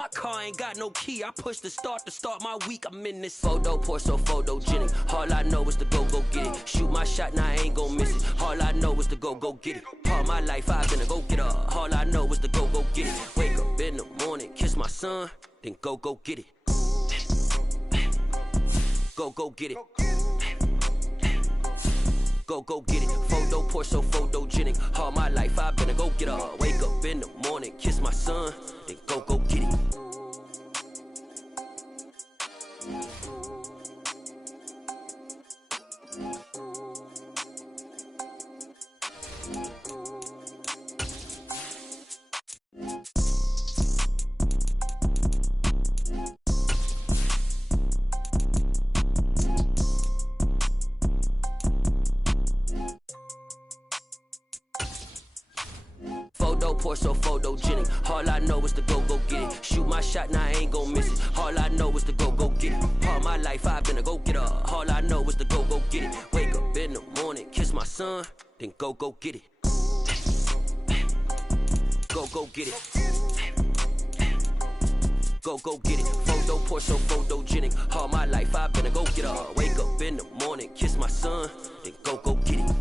My car ain't got no key. I push the start to start my week. I'm in this photo, pour so photogenic. All I know is to go get it. Shoot my shot, now I ain't gon' miss it. All I know is to go get it. All my life I've been a go-getter. All I know is to go get it. Wake up in the morning, kiss my son, then go get it. Go get it. Go get it. Photo, pour so photogenic. All my life I've been a go-getter. Wake up in the morning, kiss my son, then go get it. Pour so photogenic. All I know is to go get it. Shoot my shot, now I ain't gon' miss it. All I know is to go get it. All my life I've been a go-getter. All I know is to go get it. Wake up in the morning, kiss my son, then go get it. Go get it. Go get it. Photo, pour so photogenic. All my life I've been a go-getter. Wake up in the morning, kiss my son, then go get it.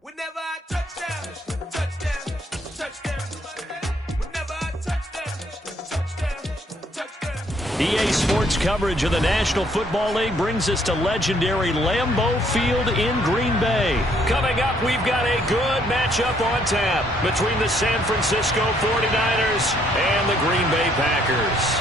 Whenever I touch down, whenever I touch down. EA Sports coverage of the National Football League brings us to legendary Lambeau Field in Green Bay. Coming up, we've got a good matchup on tap between the San Francisco 49ers and the Green Bay Packers.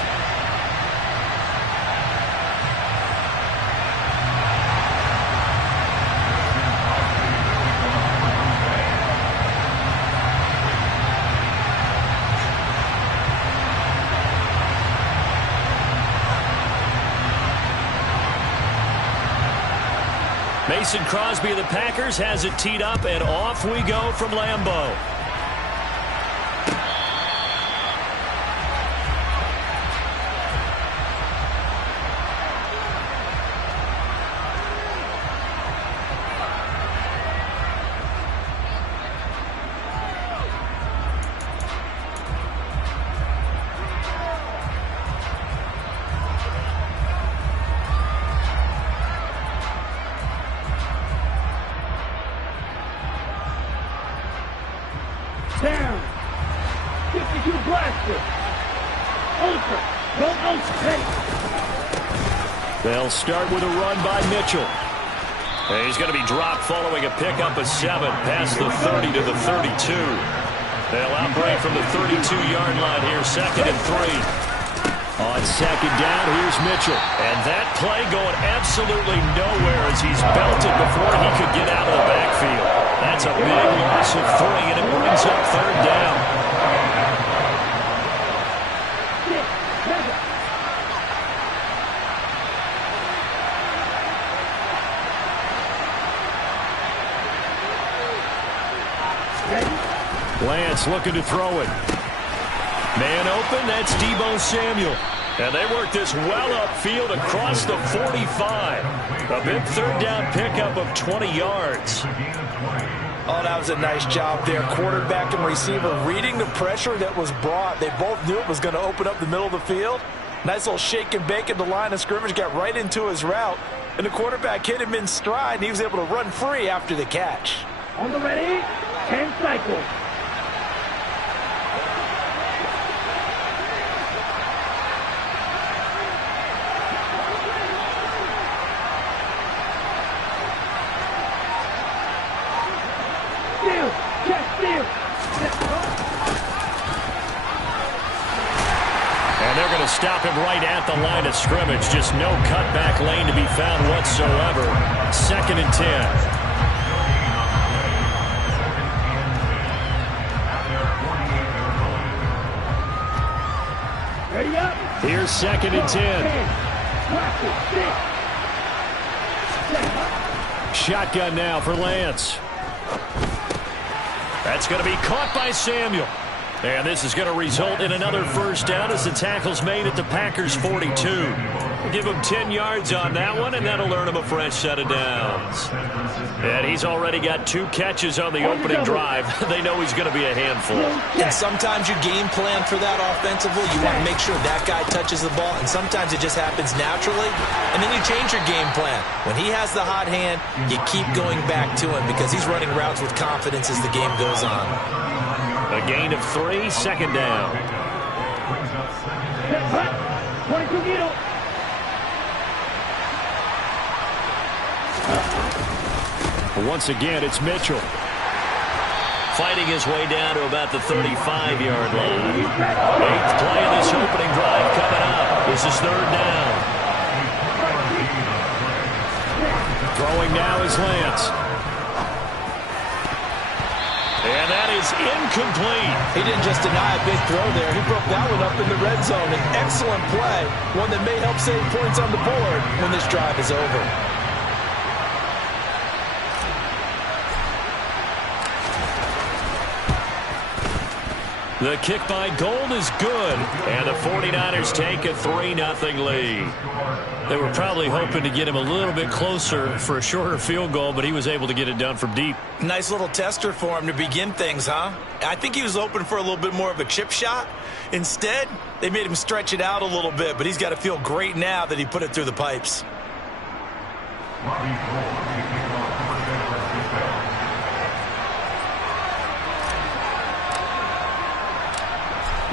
Mason Crosby of the Packers has it teed up, and off we go from Lambeau. Down. 52 blaster. Ultra. Go Ultra. They'll start with a run by Mitchell. And he's going to be dropped following a pickup of 7 past the 30 to the 32. They'll outbreak from the 32-yard line here, 2nd and 3. On 2nd down, here's Mitchell. And that play going absolutely nowhere as he's belted before he could get out of the backfield. That's a big loss of 3, and it brings up 3rd down. Lance looking to throw it. Man open, that's Deebo Samuel. And they work this well upfield across the 45. A big 3rd down pickup of 20 yards. Oh, that was a nice job there. Quarterback and receiver reading the pressure that was brought. They both knew it was going to open up the middle of the field. Nice little shake and bake at the line of scrimmage, got right into his route. And the quarterback hit him in stride, and he was able to run free after the catch. On the ready, 10 cycles. Stop him right at the line of scrimmage. Just no cutback lane to be found whatsoever. 2nd and 10. Ready up. Here's 2nd and 10. Shotgun now for Lance. That's going to be caught by Samuel. And this is going to result in another first down as the tackle's made at the Packers' 42. Give him 10 yards on that one, and that'll earn him a fresh set of downs. And he's already got 2 catches on the opening drive. They know he's going to be a handful. And sometimes you game plan for that offensively. You want to make sure that guy touches the ball, and sometimes it just happens naturally, and then you change your game plan. When he has the hot hand, you keep going back to him because he's running routes with confidence as the game goes on. A gain of 3, second down. 22 kilo. Once again, it's Mitchell. Fighting his way down to about the 35-yard line. 8th play of this opening drive coming up. This is 3rd down. Throwing now is Lance. And that is incomplete. He didn't just deny a big throw there. He broke that one up in the red zone. An excellent play. One that may help save points on the board when this drive is over. The kick by Gold is good. And the 49ers take a 3-0 lead. They were probably hoping to get him a little bit closer for a shorter field goal, but he was able to get it done from deep. Nice little tester for him to begin things, huh? I think he was hoping for a little bit more of a chip shot. Instead, they made him stretch it out a little bit, but he's got to feel great now that he put it through the pipes.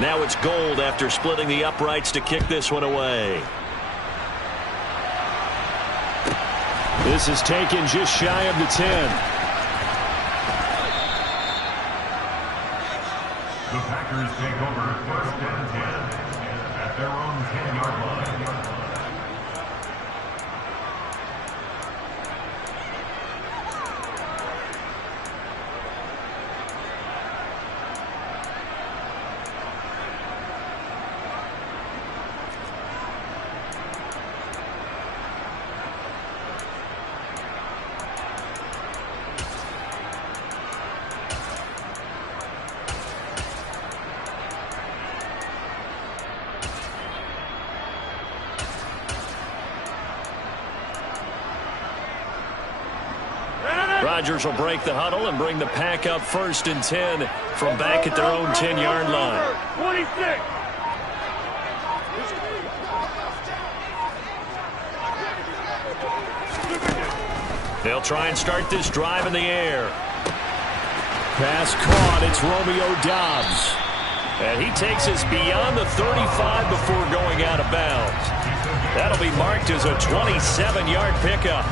Now it's Gold after splitting the uprights to kick this one away. This is taken just shy of the 10. The Packers take over 1st and 10 at their own 10-yard line. Rodgers will break the huddle and bring the Pack up 1st and 10 from back at their own 10-yard line. 26. They'll try and start this drive in the air. Pass caught. It's Romeo Doubs. And he takes us beyond the 35 before going out of bounds. That'll be marked as a 27-yard pickup.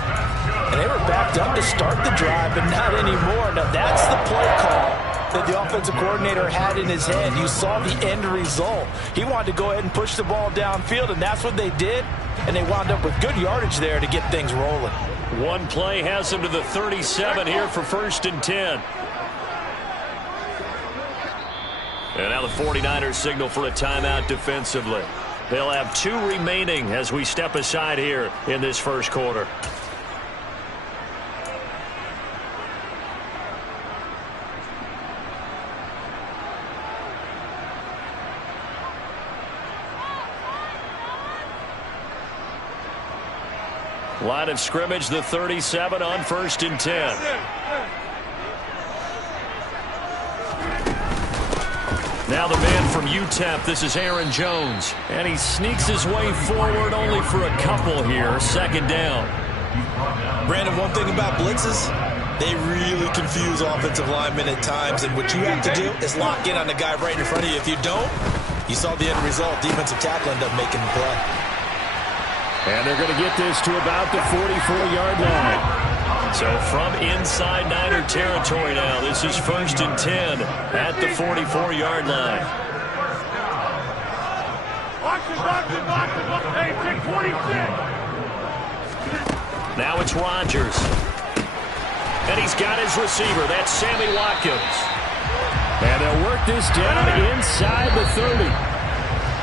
And they were backed up to start the drive, but not anymore. Now, that's the play call that the offensive coordinator had in his head. You saw the end result. He wanted to go ahead and push the ball downfield, and that's what they did. And they wound up with good yardage there to get things rolling. One play has them to the 37 here for 1st and 10. And now the 49ers signal for a timeout defensively. They'll have 2 remaining as we step aside here in this first quarter. Line of scrimmage, the 37 on 1st and 10. Now the man from UTEP, this is Aaron Jones. And he sneaks his way forward only for a couple here. 2nd down. Brandon, one thing about blitzes, they really confuse offensive linemen at times. And what you have to do is lock in on the guy right in front of you. If you don't, you saw the end result. Defensive tackle ended up making the play. And they're going to get this to about the 44-yard line. So from inside Niner territory now, this is 1st and 10 at the 44-yard line. Now it's Rodgers. And he's got his receiver. That's Sammy Watkins. And they'll work this down inside the 30.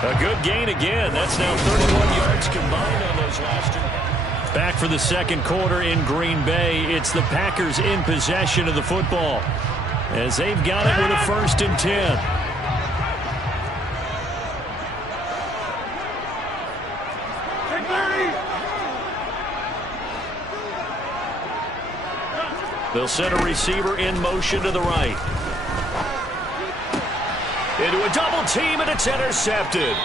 A good gain again. That's now 31 yards combined on those last 2. Back for the second quarter in Green Bay. It's the Packers in possession of the football as they've got it with a 1st and 10. They'll send a receiver in motion to the right. Into a double team, and it's intercepted.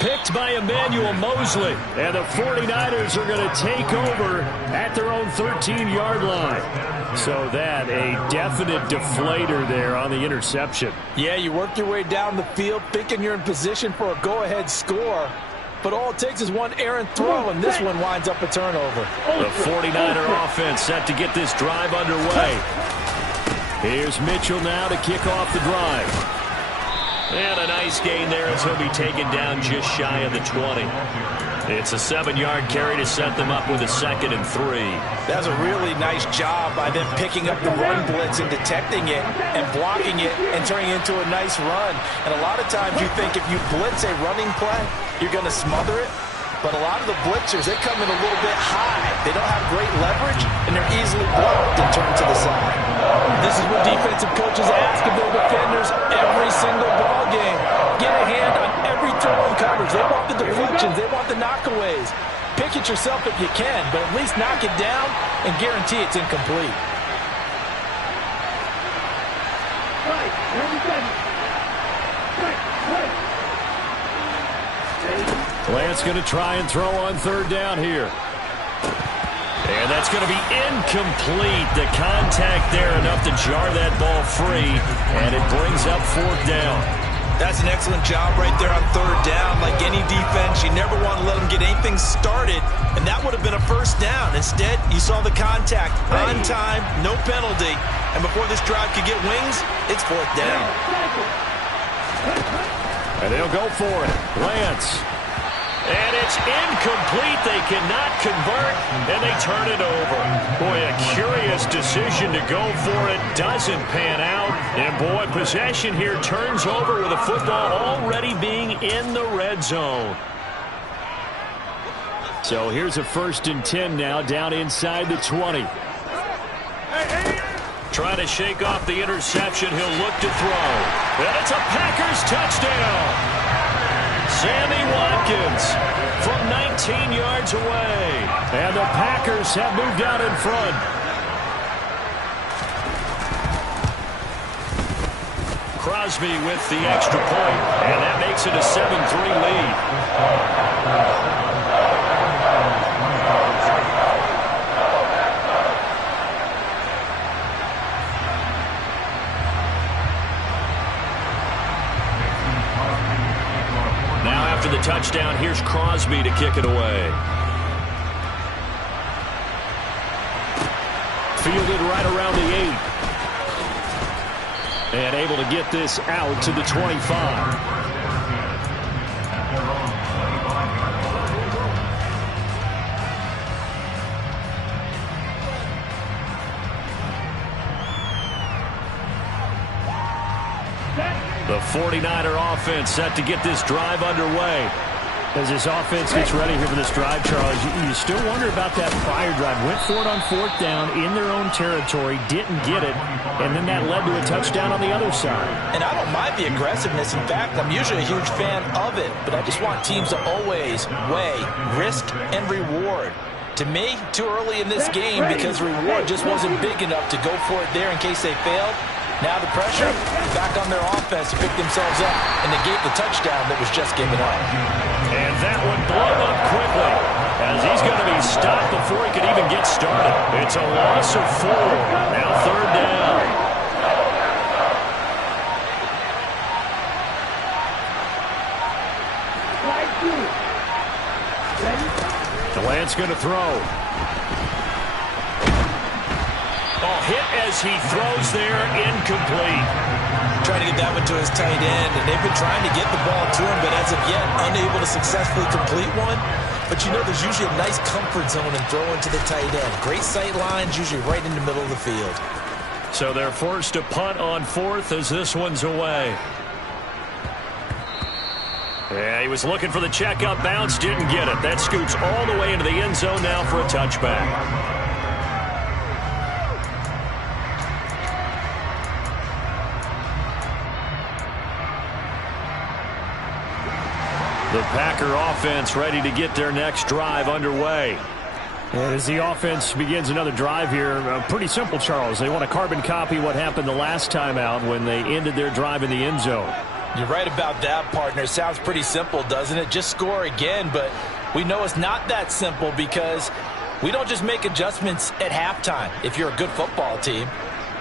Picked by Emmanuel Mosley. And the 49ers are going to take over at their own 13-yard line. So that, a definite deflator there on the interception. Yeah, you work your way down the field thinking you're in position for a go-ahead score. But all it takes is one errant throw, and this one winds up a turnover. The 49er offense set to get this drive underway. Here's Mitchell now to kick off the drive. And a nice gain there as he'll be taken down just shy of the 20. It's a 7-yard carry to set them up with a 2nd and 3. That's a really nice job by them picking up the run blitz and detecting it and blocking it and turning it into a nice run. And a lot of times you think if you blitz a running play, you're going to smother it. But a lot of the blitzers, they come in a little bit high. They don't have great leverage, and they're easily blocked and turned to the side. This is what defensive coaches ask of their defenders every single ball game. Get a hand on every throw in coverage. They want the deflections. They want the knockaways. Pick it yourself if you can, but at least knock it down and guarantee it's incomplete. Lance going to try and throw on 3rd down here. And that's going to be incomplete. The contact there enough to jar that ball free, and it brings up 4th down. That's an excellent job right there on 3rd down. Like any defense, you never want to let them get anything started, and that would have been a 1st down. Instead, you saw the contact on time, no penalty, and before this drive could get wings, it's 4th down. And they'll go for it. Lance. And it's incomplete. They cannot convert, and they turn it over. Boy, a curious decision to go for it. Doesn't pan out. And, boy, possession here turns over with a football already being in the red zone. So here's a 1st and 10 now down inside the 20. Trying to shake off the interception. He'll look to throw. And it's a Packers touchdown. Sammy Watkins from 19 yards away. And the Packers have moved out in front. Crosby with the extra point, and that makes it a 7-3 lead. The touchdown, here's Crosby to kick it away. Fielded right around the 8. And able to get this out to the 25. The 49er offense set to get this drive underway. As this offense gets ready here for this drive, Charles, you still wonder about that prior drive. Went for it on 4th down in their own territory, didn't get it, and then that led to a touchdown on the other side. And I don't mind the aggressiveness. In fact, I'm usually a huge fan of it, but I just want teams to always weigh risk and reward. To me, too early in this game because reward just wasn't big enough to go for it there in case they failed. Now the pressure back on their offense to pick themselves up and negate the touchdown that was just given up. And that one blown up quickly as he's going to be stopped before he could even get started. It's a loss of 4. Now 3rd down. Lance going to throw. Hit as he throws there, incomplete. Trying to get that one to his tight end, and they've been trying to get the ball to him, but as of yet, unable to successfully complete one. But you know, there's usually a nice comfort zone in throwing to the tight end. Great sight lines, usually right in the middle of the field. So they're forced to punt on 4th as this one's away. Yeah, he was looking for the checkup bounce, didn't get it. That scoots all the way into the end zone now for a touchback. The Packer offense ready to get their next drive underway. And as the offense begins another drive here, pretty simple, Charles. They want to carbon copy what happened the last time out when they ended their drive in the end zone. You're right about that, partner. Sounds pretty simple, doesn't it? Just score again, but we know it's not that simple because we don't just make adjustments at halftime if you're a good football team.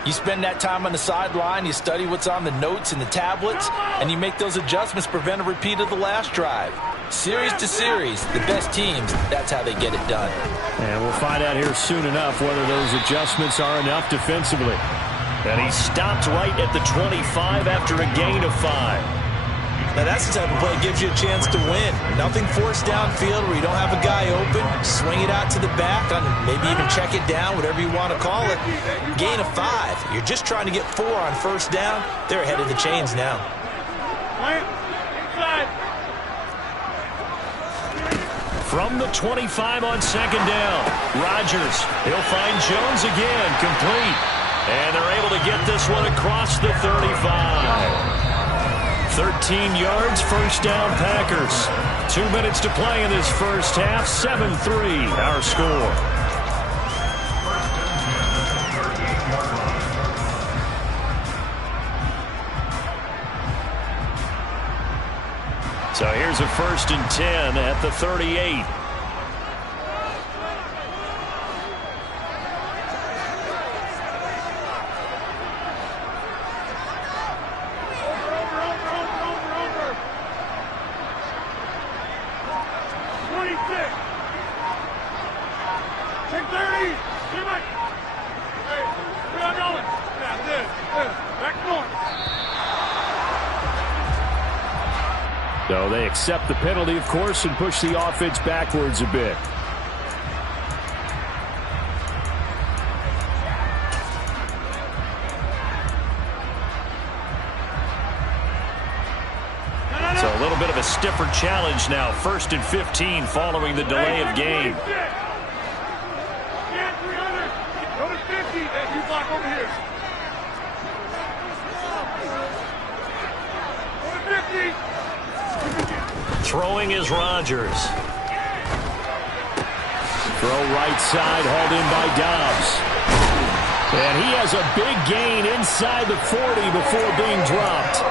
You spend that time on the sideline, you study what's on the notes and the tablets, and you make those adjustments to prevent a repeat of the last drive. Series to series, the best teams, that's how they get it done. And we'll find out here soon enough whether those adjustments are enough defensively. And he stopped right at the 25 after a gain of 5. Now that's the type of play that gives you a chance to win. Nothing forced downfield where you don't have a guy open. Swing it out to the back, maybe even check it down, whatever you want to call it. Gain of 5. You're just trying to get 4 on first down. They're ahead of the chains now. From the 25 on second down, Rodgers. He'll find Jones again, complete. And they're able to get this one across the 35. 13 yards, first down, Packers. 2 minutes to play in this first half. 7-3, our score. So here's a 1st and 10 at the 38. So they accept the penalty, of course, and push the offense backwards a bit. So a little bit of a stiffer challenge now. 1st and 15 following the delay of game. Throwing is Rodgers. Throw right side, hauled in by Dobbs. And he has a big gain inside the 40 before being dropped.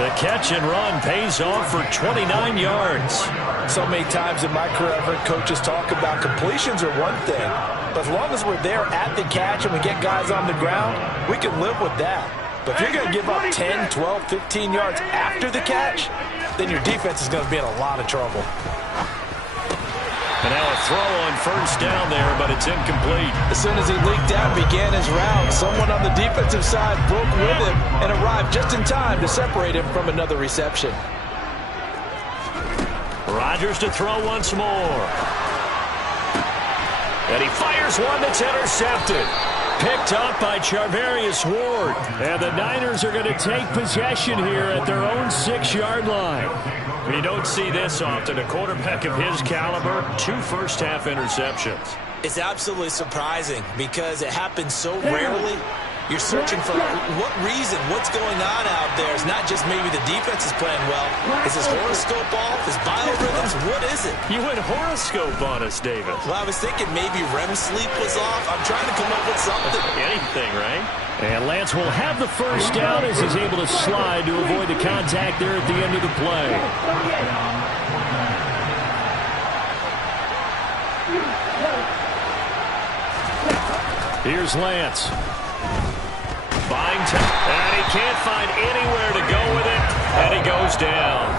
The catch and run pays off for 29 yards. So many times in my career, I've heard coaches talk about completions are one thing, but as long as we're there at the catch and we get guys on the ground, we can live with that. But if you're going to give up 10, 12, 15 yards after the catch, then your defense is going to be in a lot of trouble. And now a throw on first down there, but it's incomplete. As soon as he leaked out and began his route, someone on the defensive side broke with him and arrived just in time to separate him from another reception. Rodgers to throw once more. And he fires one that's intercepted. Picked up by Charvarius Ward. And the Niners are going to take possession here at their own 6-yard line. You don't see this often. A quarterback of his caliber, 2 first-half interceptions. It's absolutely surprising because it happens so rarely. You're searching for what reason, what's going on out there. It's not just maybe the defense is playing well. Is his horoscope off? His biorhythms? What is it? You went horoscope on us, Davis. Well, I was thinking maybe REM sleep was off. I'm trying to come up with something. Anything, right? And Lance will have the first down as he's able to slide to avoid the contact there at the end of the play. Here's Lance. Buying time, and he can't find anywhere to go with it, and he goes down.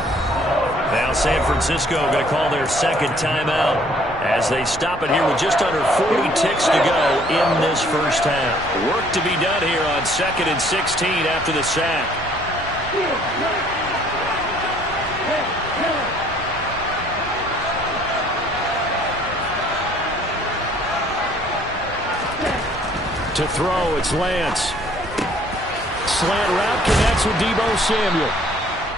Now San Francisco going to call their second timeout as they stop it here with just under 40 ticks to go in this first half. Work to be done here on 2nd and 16 after the sack. To throw, it's Lance. Slant route connects with Deebo Samuel.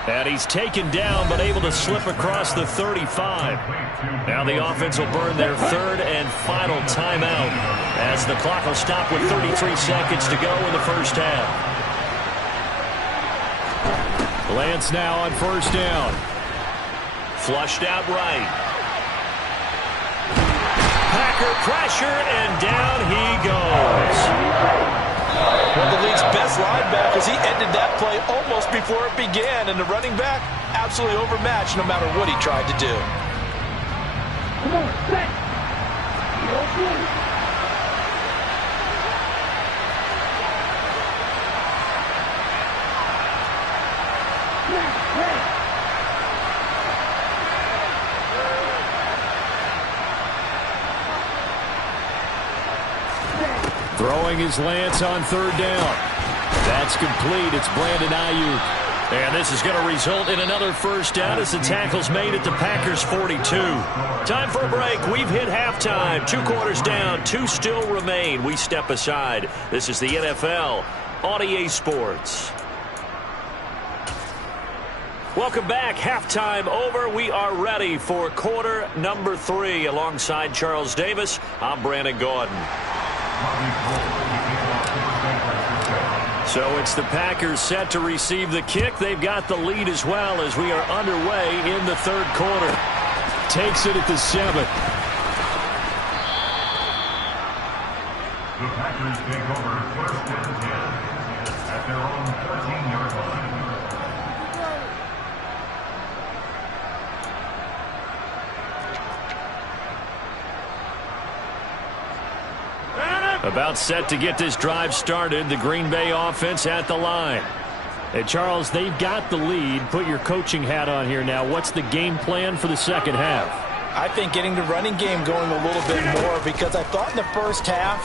And he's taken down but able to slip across the 35. Now the offense will burn their 3rd and final timeout as the clock will stop with 33 seconds to go in the first half. Lance now on first down. Flushed out right. Packer pressure, and down he goes. One of the league's best linebackers, he ended that play almost before it began, and the running back absolutely overmatched no matter what he tried to do. Come on, set. Throwing his Lance on third down. That's complete. It's Brandon Ayuk. And this is going to result in another first down as the tackle's made at the Packers' 42. Time for a break. We've hit halftime. 2 quarters down. 2 still remain. We step aside. This is the NFL on EA Sports. Welcome back. Halftime over. We are ready for quarter number 3. Alongside Charles Davis, I'm Brandon Gaudin. So it's the Packers set to receive the kick. They've got the lead as well as we are underway in the third quarter. Takes it at the 7. The Packers take over first and 10 at their own 13-yard line. About set to get this drive started. The Green Bay offense at the line. Hey, Charles, they've got the lead. Put your coaching hat on here now. What's the game plan for the second half? I think getting the running game going a little bit more, because I thought in the first half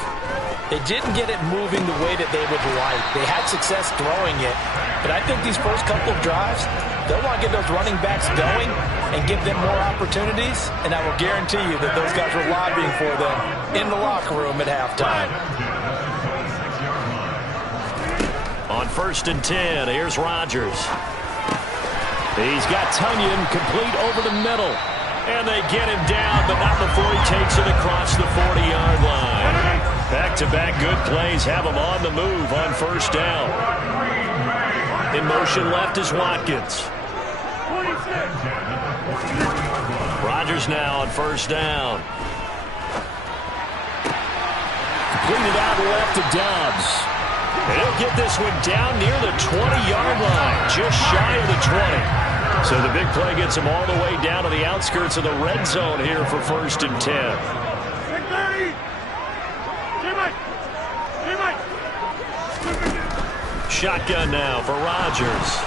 they didn't get it moving the way that they would like. They had success throwing it, but I think these first couple of drives, they'll want to get those running backs going and give them more opportunities, and I will guarantee you that those guys were lobbying for them in the locker room at halftime. On first and 10, here's Rodgers. He's got Tunyon complete over the middle. And they get him down, but not before he takes it across the 40-yard line. Back-to-back good plays have him on the move on first down. In motion left is Watkins. Rodgers now on first down. Completed out left to Dobbs. And he'll get this one down near the 20-yard line, just shy of the 20. So the big play gets him all the way down to the outskirts of the red zone here for first and 10. Shotgun now for Rodgers.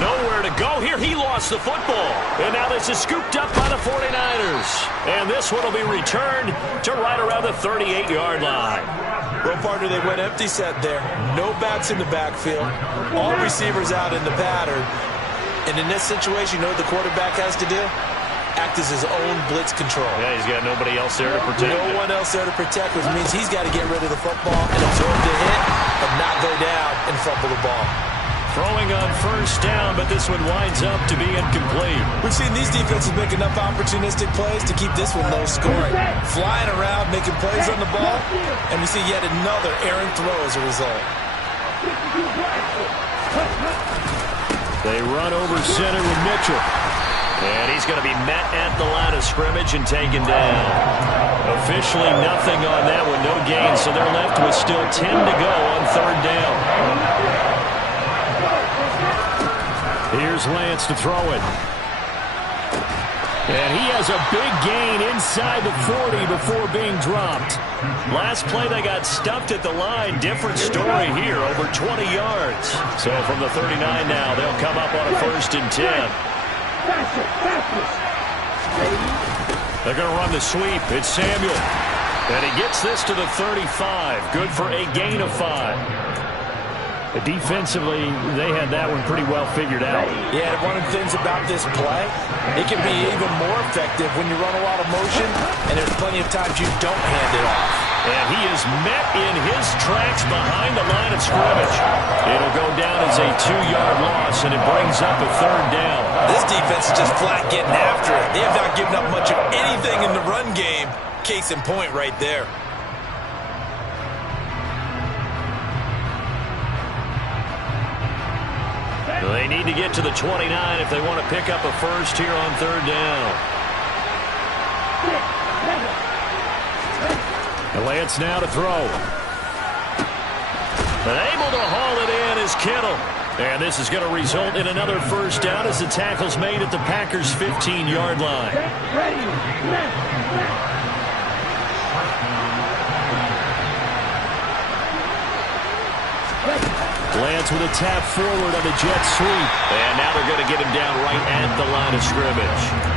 Nowhere to go here. He lost the football. And now this is scooped up by the 49ers. And this one will be returned to right around the 38-yard line. Well, partner, they went empty set there. No backs in the backfield. All receivers out in the pattern. And in this situation, you know what the quarterback has to do? Act as his own blitz control. Yeah, he's got nobody else there to protect. No one else there to protect, which means he's got to get rid of the football and absorb the hit, but not go down and fumble the ball. Throwing on first down, but this one winds up to be incomplete. We've seen these defenses make enough opportunistic plays to keep this one low scoring. Flying around, making plays on the ball, and we see yet another errant throw as a result. They run over center with Mitchell. And he's going to be met at the line of scrimmage and taken down. Officially nothing on that one, no gain, so they're left with still 10 to go on third down. Here's Lance to throw it. And he has a big gain inside the 40 before being dropped. Last play they got stuffed at the line. Different story here, over 20 yards. So from the 39 now, they'll come up on a first and 10. They're going to run the sweep. It's Samuel. And he gets this to the 35. Good for a gain of 5. Defensively, they had that one pretty well figured out. Yeah, one of the things about this play, it can be even more effective when you run a lot of motion, and there's plenty of times you don't hand it off. And he is met in his tracks behind the line of scrimmage. It'll go down as a 2-yard loss, and it brings up a third down. This defense is just flat getting after it. They have not given up much of anything in the run game. Case in point right there. They need to get to the 29 if they want to pick up a first here on third down. And Lance now to throw. And able to haul it in is Kittle. And this is going to result in another first down as the tackle's made at the Packers' 15-yard line. Lance with a tap forward on the jet sweep. And now they're going to get him down right at the line of scrimmage.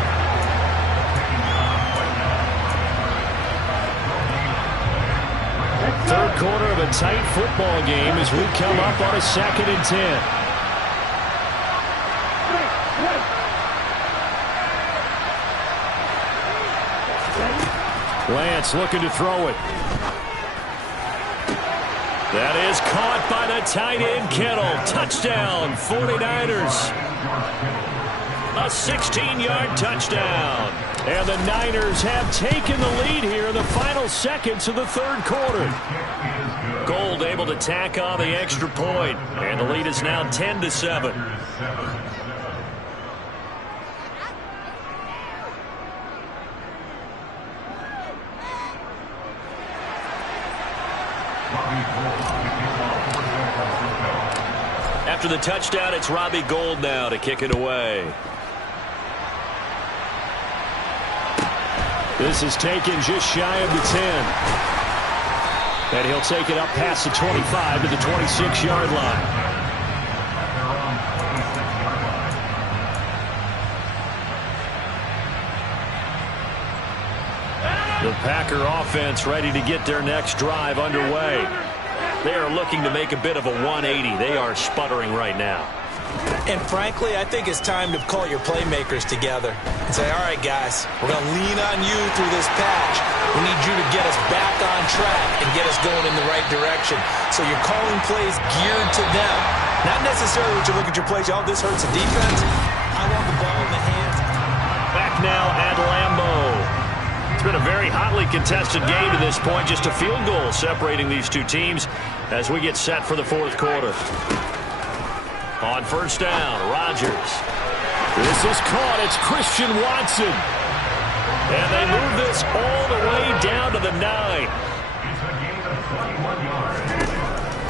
Third quarter of a tight football game as we come up on a 2nd and 10. Lance looking to throw it. That is caught by the tight end, Kittle. Touchdown, 49ers. A 16-yard touchdown. And the Niners have taken the lead here in the final seconds of the third quarter. Gold able to tack on the extra point. And the lead is now 10-7. After the touchdown, it's Robbie Gould now to kick it away. This is taken just shy of the 10. And he'll take it up past the 25 to the 26-yard line. The Packer offense ready to get their next drive underway. They are looking to make a bit of a 180. They are sputtering right now. And frankly, I think it's time to call your playmakers together and say, all right, guys, we're going to lean on you through this patch. We need you to get us back on track and get us going in the right direction. So you're calling plays geared to them. Not necessarily what you look at your plays, oh, this hurts the defense. I want the ball in the hands. Back now at Lambeau. It's been a very hotly contested game to this point. Just a field goal separating these two teams as we get set for the fourth quarter. On first down, Rodgers. This is caught. It's Christian Watson. And they move this all the way down to the 9.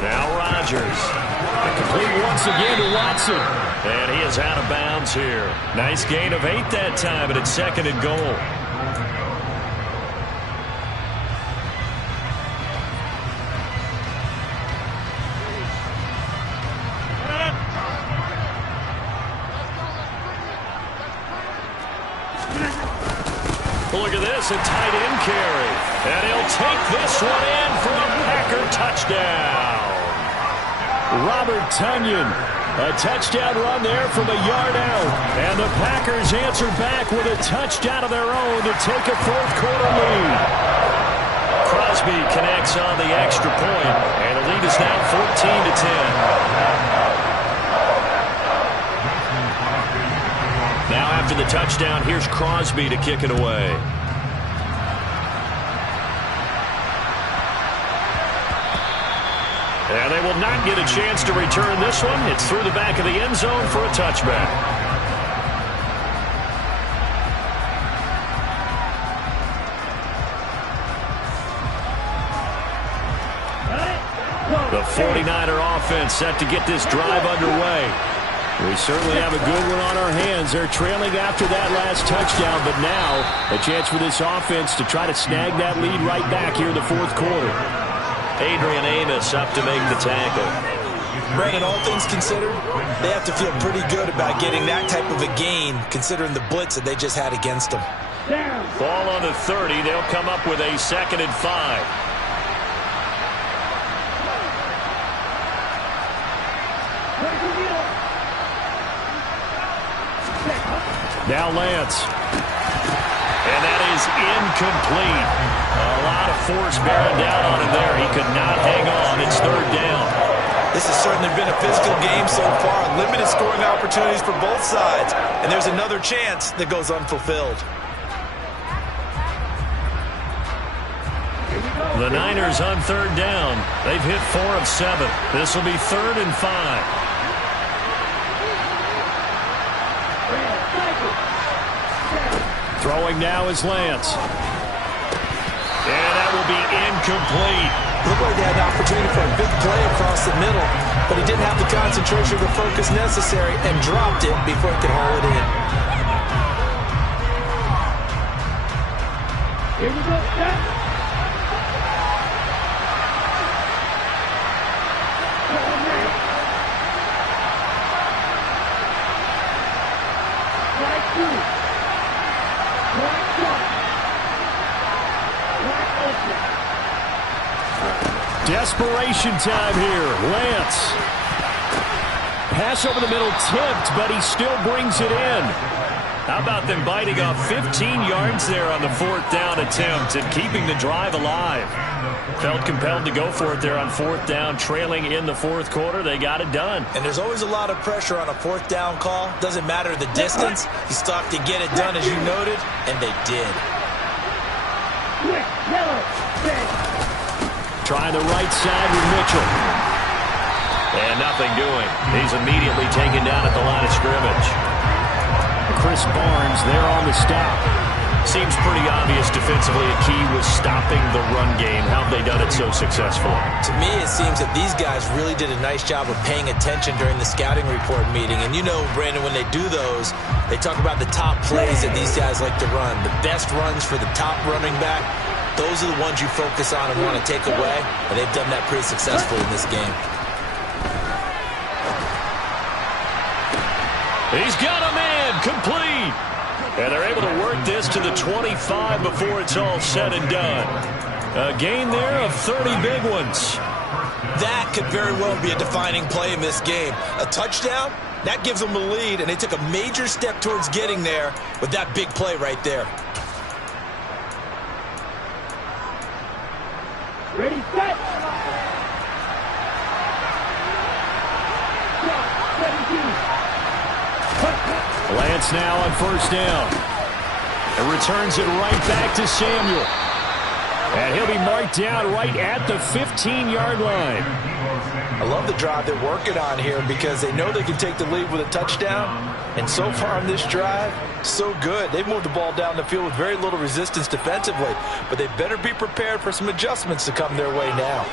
Now Rodgers. Complete once again to Watson. And he is out of bounds here. Nice gain of 8 that time, and it's 2nd and goal. Look at this, a tight end carry. And he'll take this one in for a Packer touchdown. Robert Tonyan. A touchdown run there from a yard out. And the Packers answer back with a touchdown of their own to take a fourth quarter lead. Crosby connects on the extra point, and the lead is now 14-10. Now after the touchdown, here's Crosby to kick it away. And they will not get a chance to return this one. It's through the back of the end zone for a touchback. The 49er offense set to get this drive underway. We certainly have a good one on our hands. They're trailing after that last touchdown, but now a chance for this offense to try to snag that lead right back here in the fourth quarter. Adrian Amos up to make the tackle. Brandon, all things considered, they have to feel pretty good about getting that type of a gain, considering the blitz that they just had against them. Ball on the 30. They'll come up with a 2nd and 5. Now Lance. And that is incomplete. A lot of force bearing down on him there. He could not hang on. It's 3rd down. This has certainly been a physical game so far. Limited scoring opportunities for both sides. And there's another chance that goes unfulfilled. The Niners on 3rd down. They've hit 4 of 7. This will be 3rd and 5. Throwing now is Lance. And that will be incomplete. Looked like they had an opportunity for a big play across the middle, but he didn't have the concentration or the focus necessary and dropped it before he could haul it in. Here we go, set. Right two. Right shot. Right open. Desperation time here. Lance. Pass over the middle tipped, but he still brings it in. How about them biting off 15 yards there on the 4th down attempt and keeping the drive alive? Felt compelled to go for it there on 4th down, trailing in the 4th quarter. They got it done. And there's always a lot of pressure on a 4th down call. Doesn't matter the distance. You stop to get it done, as you noted, and they did. Quick, yellow, red. Trying the right side with Mitchell. And nothing doing. He's immediately taken down at the line of scrimmage. Chris Barnes there on the stop. Seems pretty obvious defensively a key was stopping the run game. How have they done it so successfully? To me, it seems that these guys really did a nice job of paying attention during the scouting report meeting. And you know, Brandon, when they do those, they talk about the top plays that these guys like to run. The best runs for the top running back, those are the ones you focus on and want to take away. And they've done that pretty successfully in this game. He's got a man, complete. And they're able to work this to the 25 before it's all said and done. A gain there of 30 big ones. That could very well be a defining play in this game. A touchdown, that gives them the lead, and they took a major step towards getting there with that big play right there. Ready, set. Shot, 17. Lance now on 1st down. And returns it right back to Samuel. And he'll be marked down right at the 15-yard line. I love the drive they're working on here because they know they can take the lead with a touchdown. And so far on this drive, so good. They've moved the ball down the field with very little resistance defensively. But they better be prepared for some adjustments to come their way now.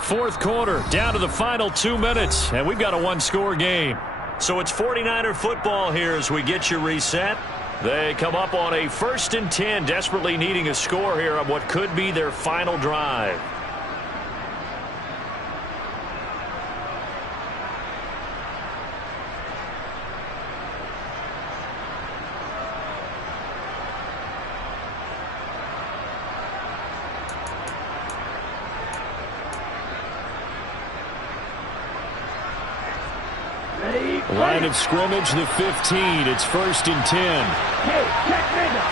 Fourth quarter, down to the final 2 minutes, and we've got a one-score game. So it's 49er football here as we get you reset. They come up on a 1st and 10, desperately needing a score here on what could be their final drive. Line of scrimmage, the 15. It's 1st and 10. Hey, check nigga.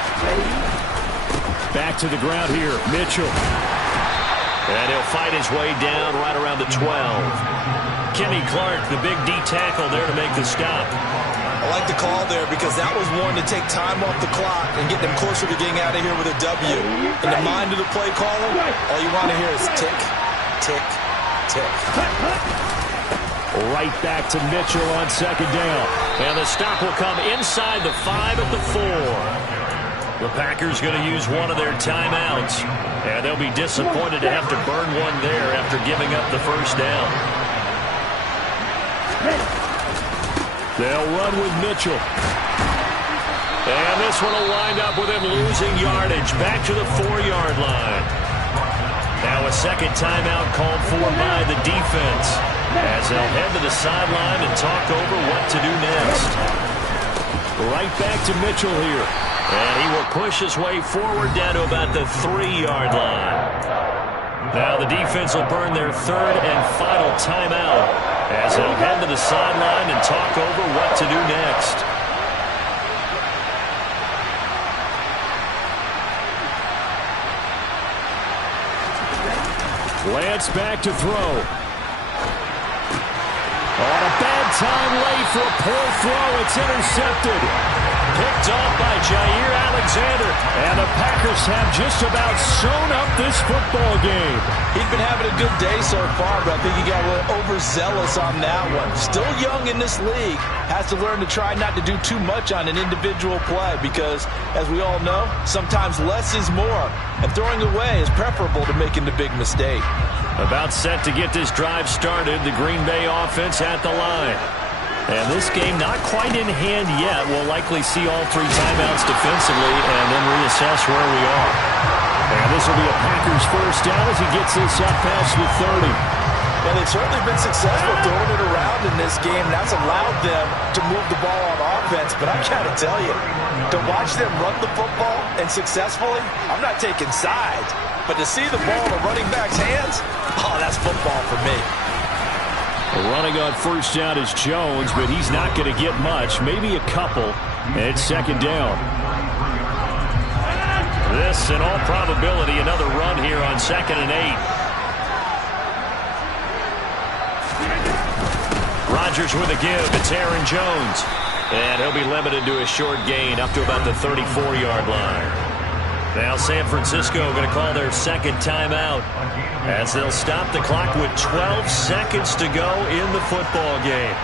Back to the ground here, Mitchell. And he'll fight his way down right around the 12. Kenny Clark, the big D tackle there to make the stop. I like the call there because that was one to take time off the clock and get them closer to getting out of here with a W. In the mind of the play caller, all you want to hear is tick, tick, tick. Right back to Mitchell on 2nd down. And the stop will come inside the 5 at the 4. The Packers going to use one of their timeouts. And they'll be disappointed to have to burn one there after giving up the 1st down. They'll run with Mitchell. And this one will wind up with him losing yardage back to the 4-yard line. Now a second timeout called for by the defense, as they'll head to the sideline and talk over what to do next. Right back to Mitchell here. And he will push his way forward down to about the 3-yard line. Now the defense will burn their 3rd and final timeout, as they'll head to the sideline and talk over what to do next. Lance back to throw. On a bad time late for a poor throw. It's intercepted. picked off by Jair Alexander. And the Packers have just about sewn up this football game. He's been having a good day so far, but I think he got a little overzealous on that one. Still young in this league. Has to learn to try not to do too much on an individual play because, as we all know, sometimes less is more. And throwing away is preferable to making the big mistake. About set to get this drive started, the Green Bay offense at the line. And this game not quite in hand yet. We'll likely see all 3 timeouts defensively and then reassess where we are. And this will be a Packers first down as he gets this up past the 30. And they've certainly been successful throwing it around in this game. That's allowed them to move the ball on offense. But I got to tell you, to watch them run the football and successfully, I'm not taking sides. But to see the ball in a running back's hands, oh, that's football for me. Running on first down is Jones, but he's not going to get much, maybe a couple. And it's second down. This, in all probability, another run here on 2nd and 8. Rodgers with a give. It's Aaron Jones. And he'll be limited to a short gain up to about the 34-yard line. Now San Francisco going to call their second timeout as they'll stop the clock with 12 seconds to go in the football game.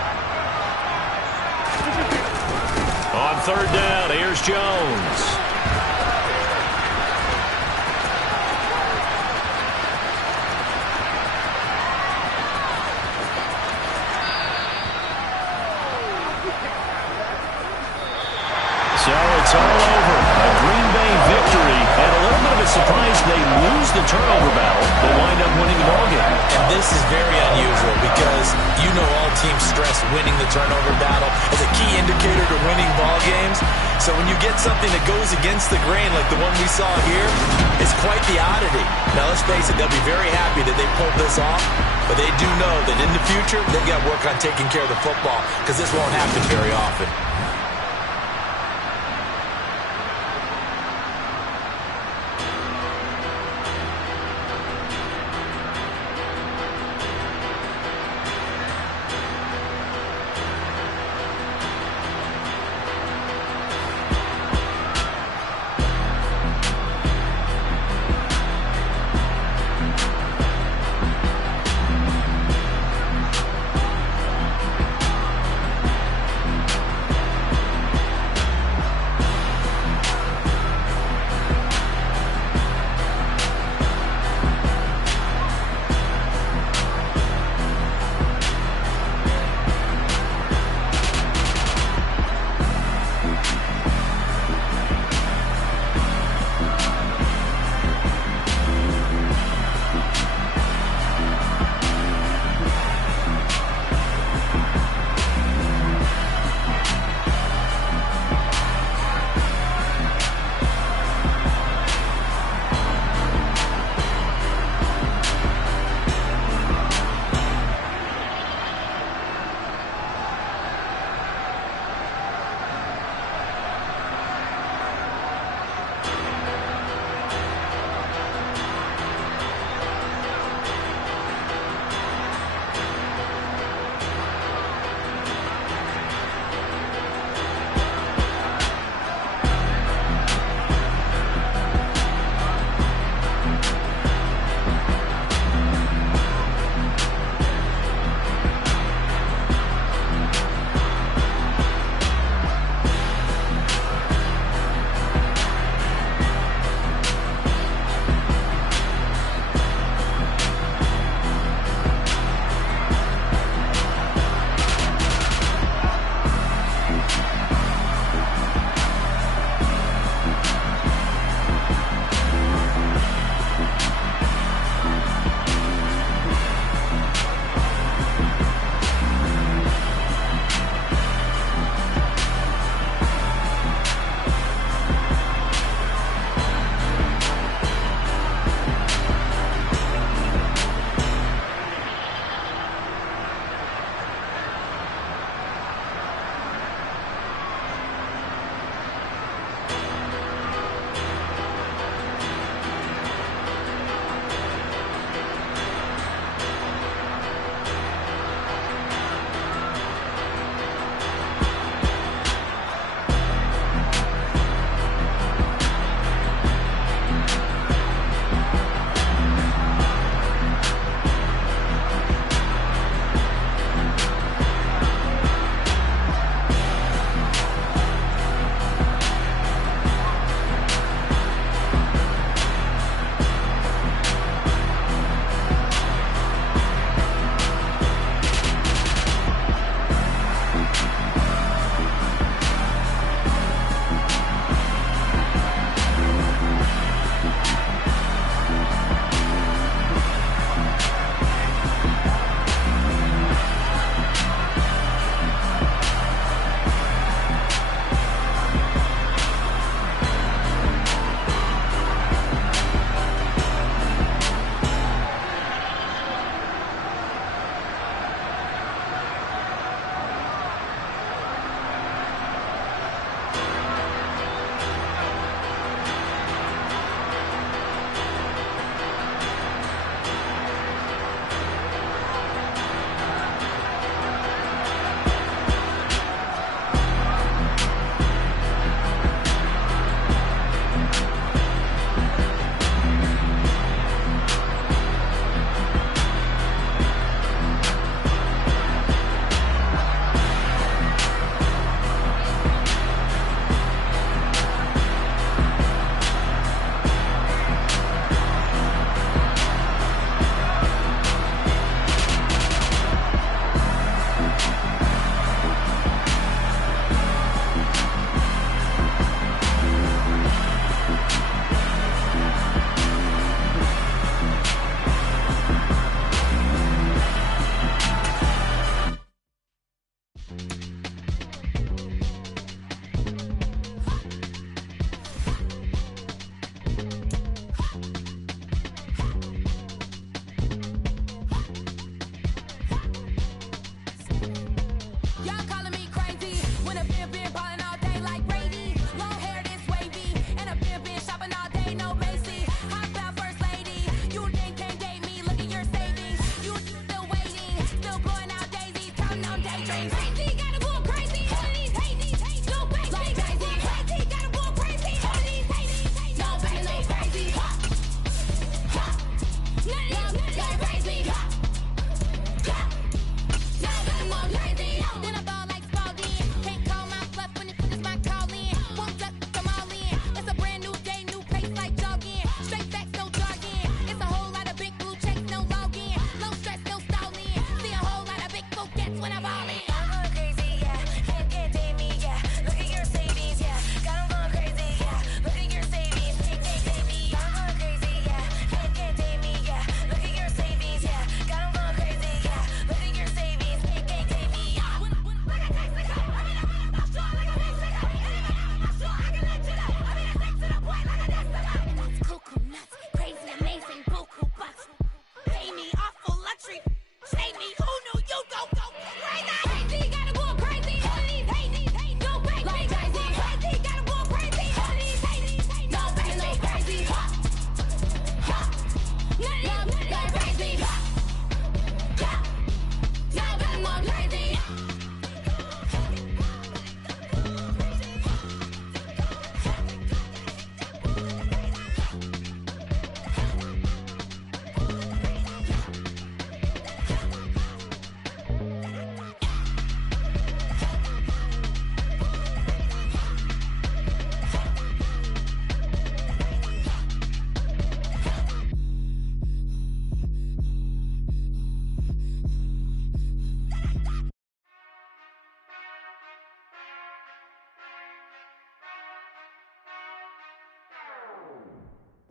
On third down, here's Jones. So it's all over. A Green Bay victory, and a little bit of a surprise they lose the turnover battle. They wind up winning the ballgame. And this is very unusual because you know all teams stress winning the turnover battle as a key indicator to winning ball games. So when you get something that goes against the grain like the one we saw here, it's quite the oddity. Now let's face it, they'll be very happy that they pulled this off, but they do know that in the future they've got to work on taking care of the football because this won't happen very often.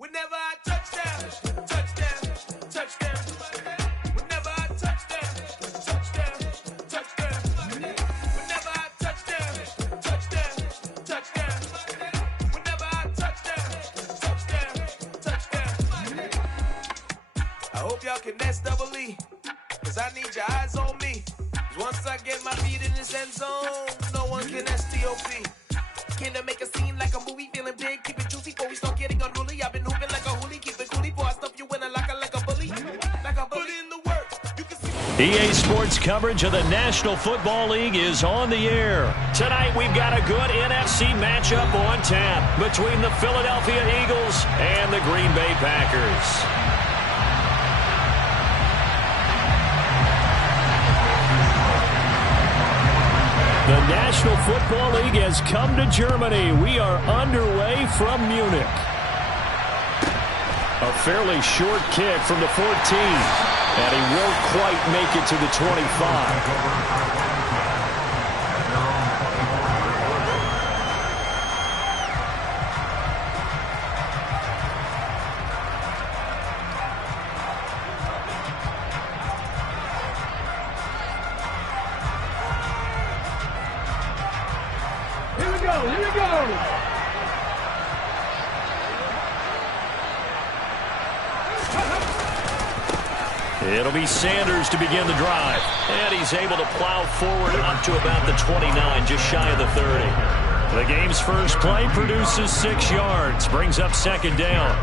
Whenever I touch down, touchdown, touchdown. Whenever I touch down, touchdown, touchdown. Whenever I touch down, touchdown, touchdown. Whenever I touch down, touchdown, touchdown. I hope y'all can SEE, cause I need your eyes on me. 'Cause once I get my feet in this end zone, no one can STOP. Can I make a scene like a movie, feeling big, keep it juicy before we start getting unruly. I've been hooping like a hoolie, keep it coolie before I stuff you in a locker like a bully. Like a bully in the work, you can see. EA Sports coverage of the National Football League is on the air. Tonight we've got a good NFC matchup on tap between the Philadelphia Eagles and the Green Bay Packers. The National Football League has come to Germany. We are underway from Munich. A fairly short kick from the 14. And he won't quite make it to the 25. Here we go. It'll be Sanders to begin the drive. And he's able to plow forward up to about the 29, just shy of the 30. The game's first play produces 6 yards, brings up second down.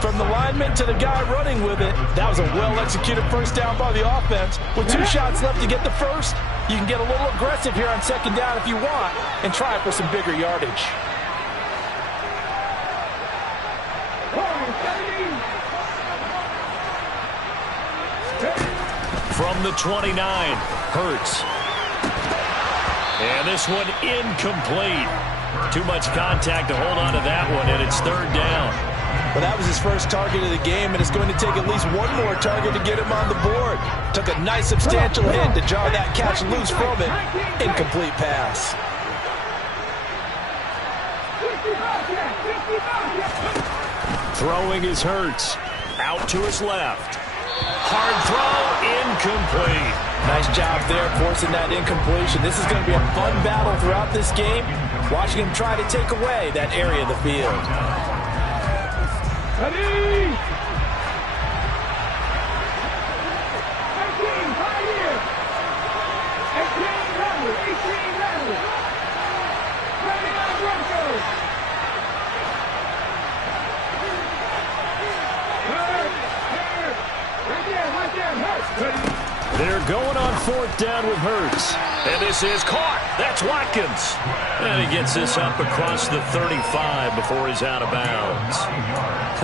From the lineman to the guy running with it, that was a well-executed first down by the offense. With 2 shots left to get the first, you can get a little aggressive here on second down if you want and try for some bigger yardage. From the 29, Hurts. And this one incomplete. Too much contact to hold on to that one, and it's third down. Well, that was his first target of the game, and it's going to take at least one more target to get him on the board. Took a nice substantial hit to jar that catch loose from it. Incomplete pass. Throwing is Hurts. Out to his left. Hard throw, incomplete. Nice job there forcing that incompletion. This is going to be a fun battle throughout this game. Watching him try to take away that area of the field. Ready! 18, 5 years. 18 level. Ready on Broncos. Hurt. Right there, hurt. Ready. They're going on 4th down with Hurts. And this is caught. That's Watkins. And he gets this up across the 35 before he's out of bounds.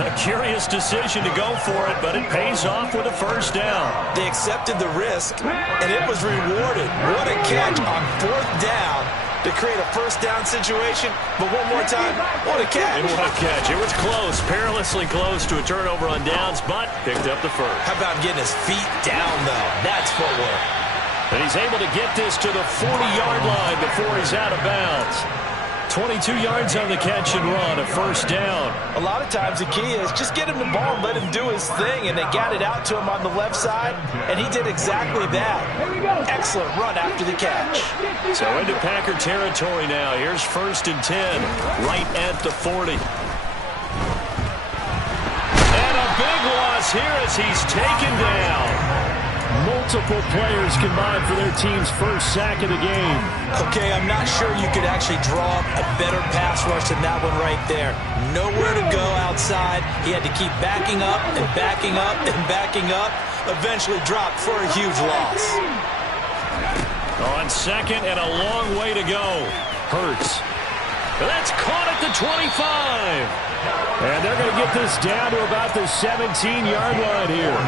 A curious decision to go for it, but it pays off with a 1st down. They accepted the risk, and it was rewarded. What a catch on 4th down to create a 1st down situation. But one more time, what a catch. And what a catch. It was close, perilously close to a turnover on downs, but picked up the 1st. How about getting his feet down, though? That's footwork. And he's able to get this to the 40-yard line before he's out of bounds. 22 yards on the catch and run, a 1st down. A lot of times the key is just get him the ball and let him do his thing, and they got it out to him on the left side, and he did exactly that. Excellent run after the catch. So into Packer territory now. Here's 1st and 10, right at the 40. And a big loss here as he's taken down. Multiple players combined for their team's 1st sack of the game. Okay, I'm not sure you could actually draw up a better pass rush than that one right there. Nowhere to go outside. He had to keep backing up and backing up and backing up. Eventually dropped for a huge loss. On 2nd and a long way to go. Hurts. That's caught at the 25. And they're going to get this down to about the 17-yard line here.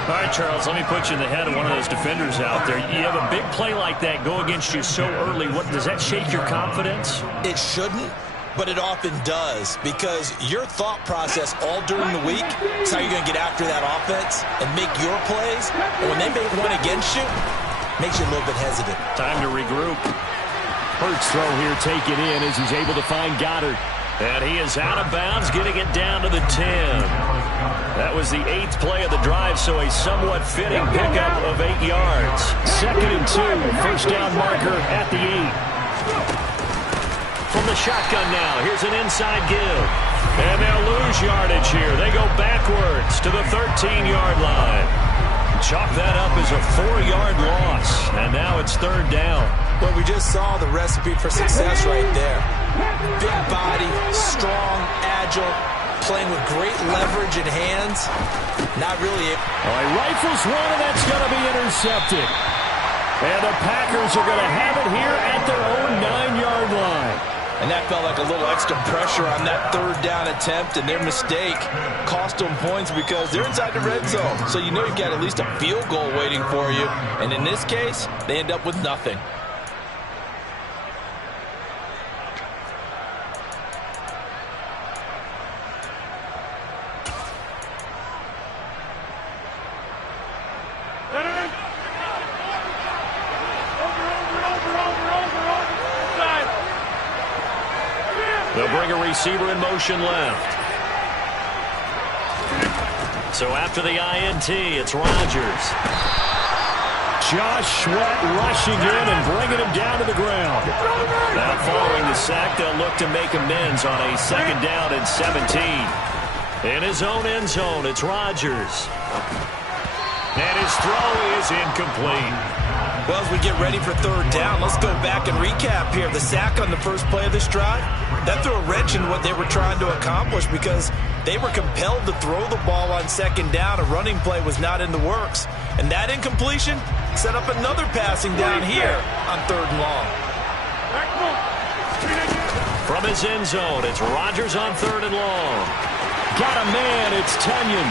All right, Charles, let me put you in the head of one of those defenders out there. You have a big play like that go against you so early. What does that shake your confidence? It shouldn't, but it often does, because your thought process all during the week is how you're going to get after that offense and make your plays. And when they make one against you, it makes you a little bit hesitant. Time to regroup. Hurts throw here taken in as he's able to find Goddard. And he is out of bounds, getting it down to the 10. That was the 8th play of the drive, so a somewhat fitting pickup of 8 yards. 2nd and 2, 1st down marker at the 8. From the shotgun now, here's an inside give. And they'll lose yardage here. They go backwards to the 13-yard line. Chalk that up as a 4-yard loss, and now it's 3rd down. Well, we just saw the recipe for success right there. Big body, strong, agile, playing with great leverage in hands. Not really. He rifles one, and that's going to be intercepted. And the Packers are going to have it here at their own 9-yard line. And that felt like a little extra pressure on that 3rd down attempt, and their mistake cost them points because they're inside the red zone. So you know you've got at least a field goal waiting for you. And in this case, they end up with nothing. They'll bring a receiver in motion left. So after the INT, it's Rodgers. Josh Sweat rushing in and bringing him down to the ground. Now following the sack, they'll look to make amends on a 2nd down and 17. In his own end zone, it's Rodgers. And his throw is incomplete. Well, as we get ready for 3rd down, let's go back and recap here. The sack on the first play of this drive, that threw a wrench in what they were trying to accomplish because they were compelled to throw the ball on 2nd down. A running play was not in the works. And that incompletion set up another passing down here on 3rd and long. From his end zone, it's Rodgers on 3rd and long. Got a man, it's Tunyon.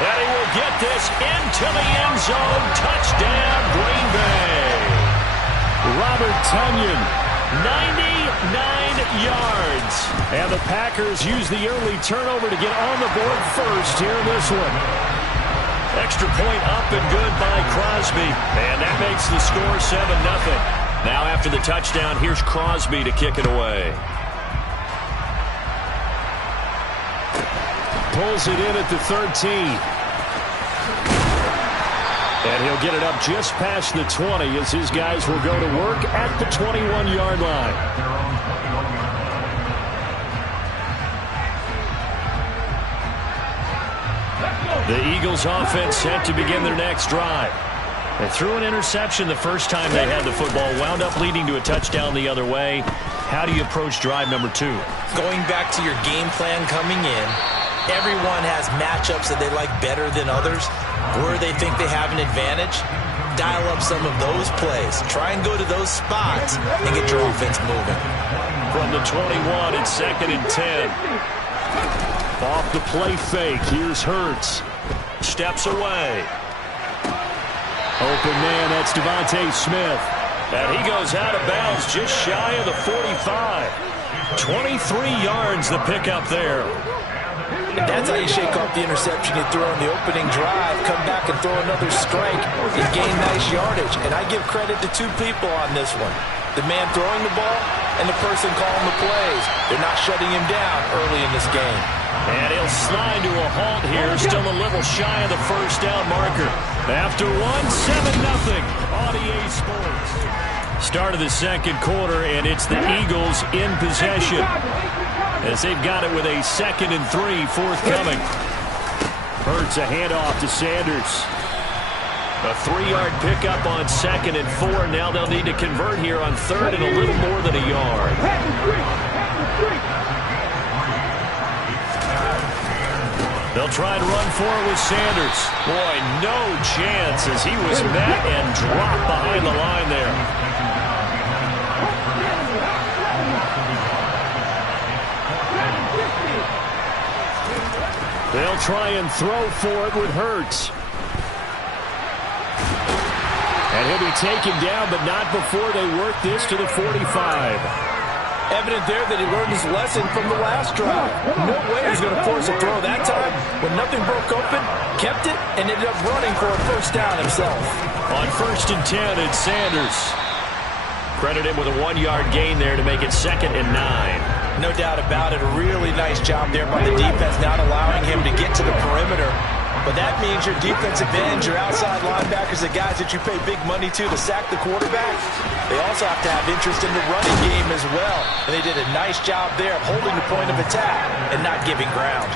And he will get this into the end zone. Touchdown, Green Bay. Robert Tunyon, 99 yards. And the Packers use the early turnover to get on the board first here in this one. Extra point up and good by Crosby. And that makes the score 7-0. Now after the touchdown, here's Crosby to kick it away. Pulls it in at the 13. And he'll get it up just past the 20 as his guys will go to work at the 21-yard line. The Eagles offense set to begin their next drive. They threw an interception the first time they had the football, wound up leading to a touchdown the other way. How do you approach drive number 2? Going back to your game plan coming in, everyone has matchups that they like better than others, where they think they have an advantage. Dial up some of those plays. Try and go to those spots and get your offense moving. From the 21, it's 2nd and 10. Off the play fake, here's Hurts. Steps away. Open man, that's Devontae Smith. And he goes out of bounds just shy of the 45. 23 yards the pickup there. And that's how you shake off the interception you throw in the opening drive, come back and throw another strike, and gain nice yardage. And I give credit to 2 people on this one. The man throwing the ball and the person calling the plays. They're not shutting him down early in this game. And he'll slide to a halt here, still a little shy of the first down marker. After 1, 7-0 on EA Sports. Start of the second quarter, and it's the Eagles in possession, as they've got it with a 2nd and 3 forthcoming. Hurts a handoff to Sanders. A 3-yard pickup on 2nd and 4. Now they'll need to convert here on 3rd and a little more than a yard. They'll try and run for it with Sanders. Boy, no chance as he was met and dropped behind the line there. They'll try and throw for it with Hurts. And he'll be taken down, but not before they work this to the 45. Evident there that he learned his lesson from the last drive. No way he's going to force a throw that time. When nothing broke open, kept it, and ended up running for a first down himself. On 1st and 10, it's Sanders. Credit him with a 1-yard gain there to make it 2nd and 9. No doubt about it. A really nice job there by the defense, not allowing him to get to the perimeter. But that means your defensive ends, your outside linebackers, the guys that you pay big money to sack the quarterback, they also have to have interest in the running game as well. And they did a nice job there of holding the point of attack and not giving ground.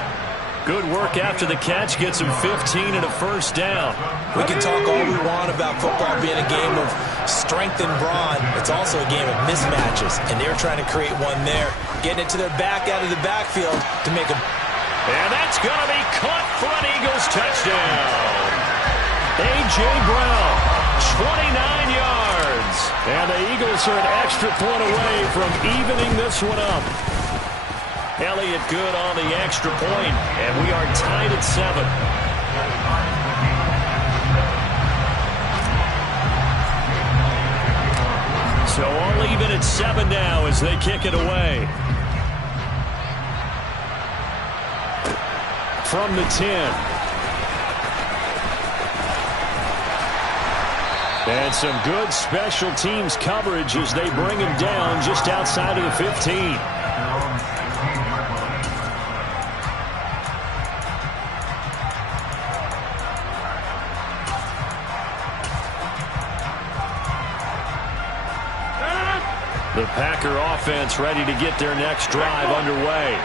Good work after the catch. Gets him 15 and a first down. We can talk all we want about football being a game of strength and brawn. It's also a game of mismatches, and they're trying to create one there. Getting it to their back out of the backfield to make a... And that's going to be caught for an Eagles touchdown. A.J. Brown, 29 yards. And the Eagles are an extra point away from evening this one up. Elliott good on the extra point, and we are tied at 7. So all even at 7 now as they kick it away. From the 10. And some good special teams coverage as they bring him down just outside of the 15. The Packer offense ready to get their next drive underway.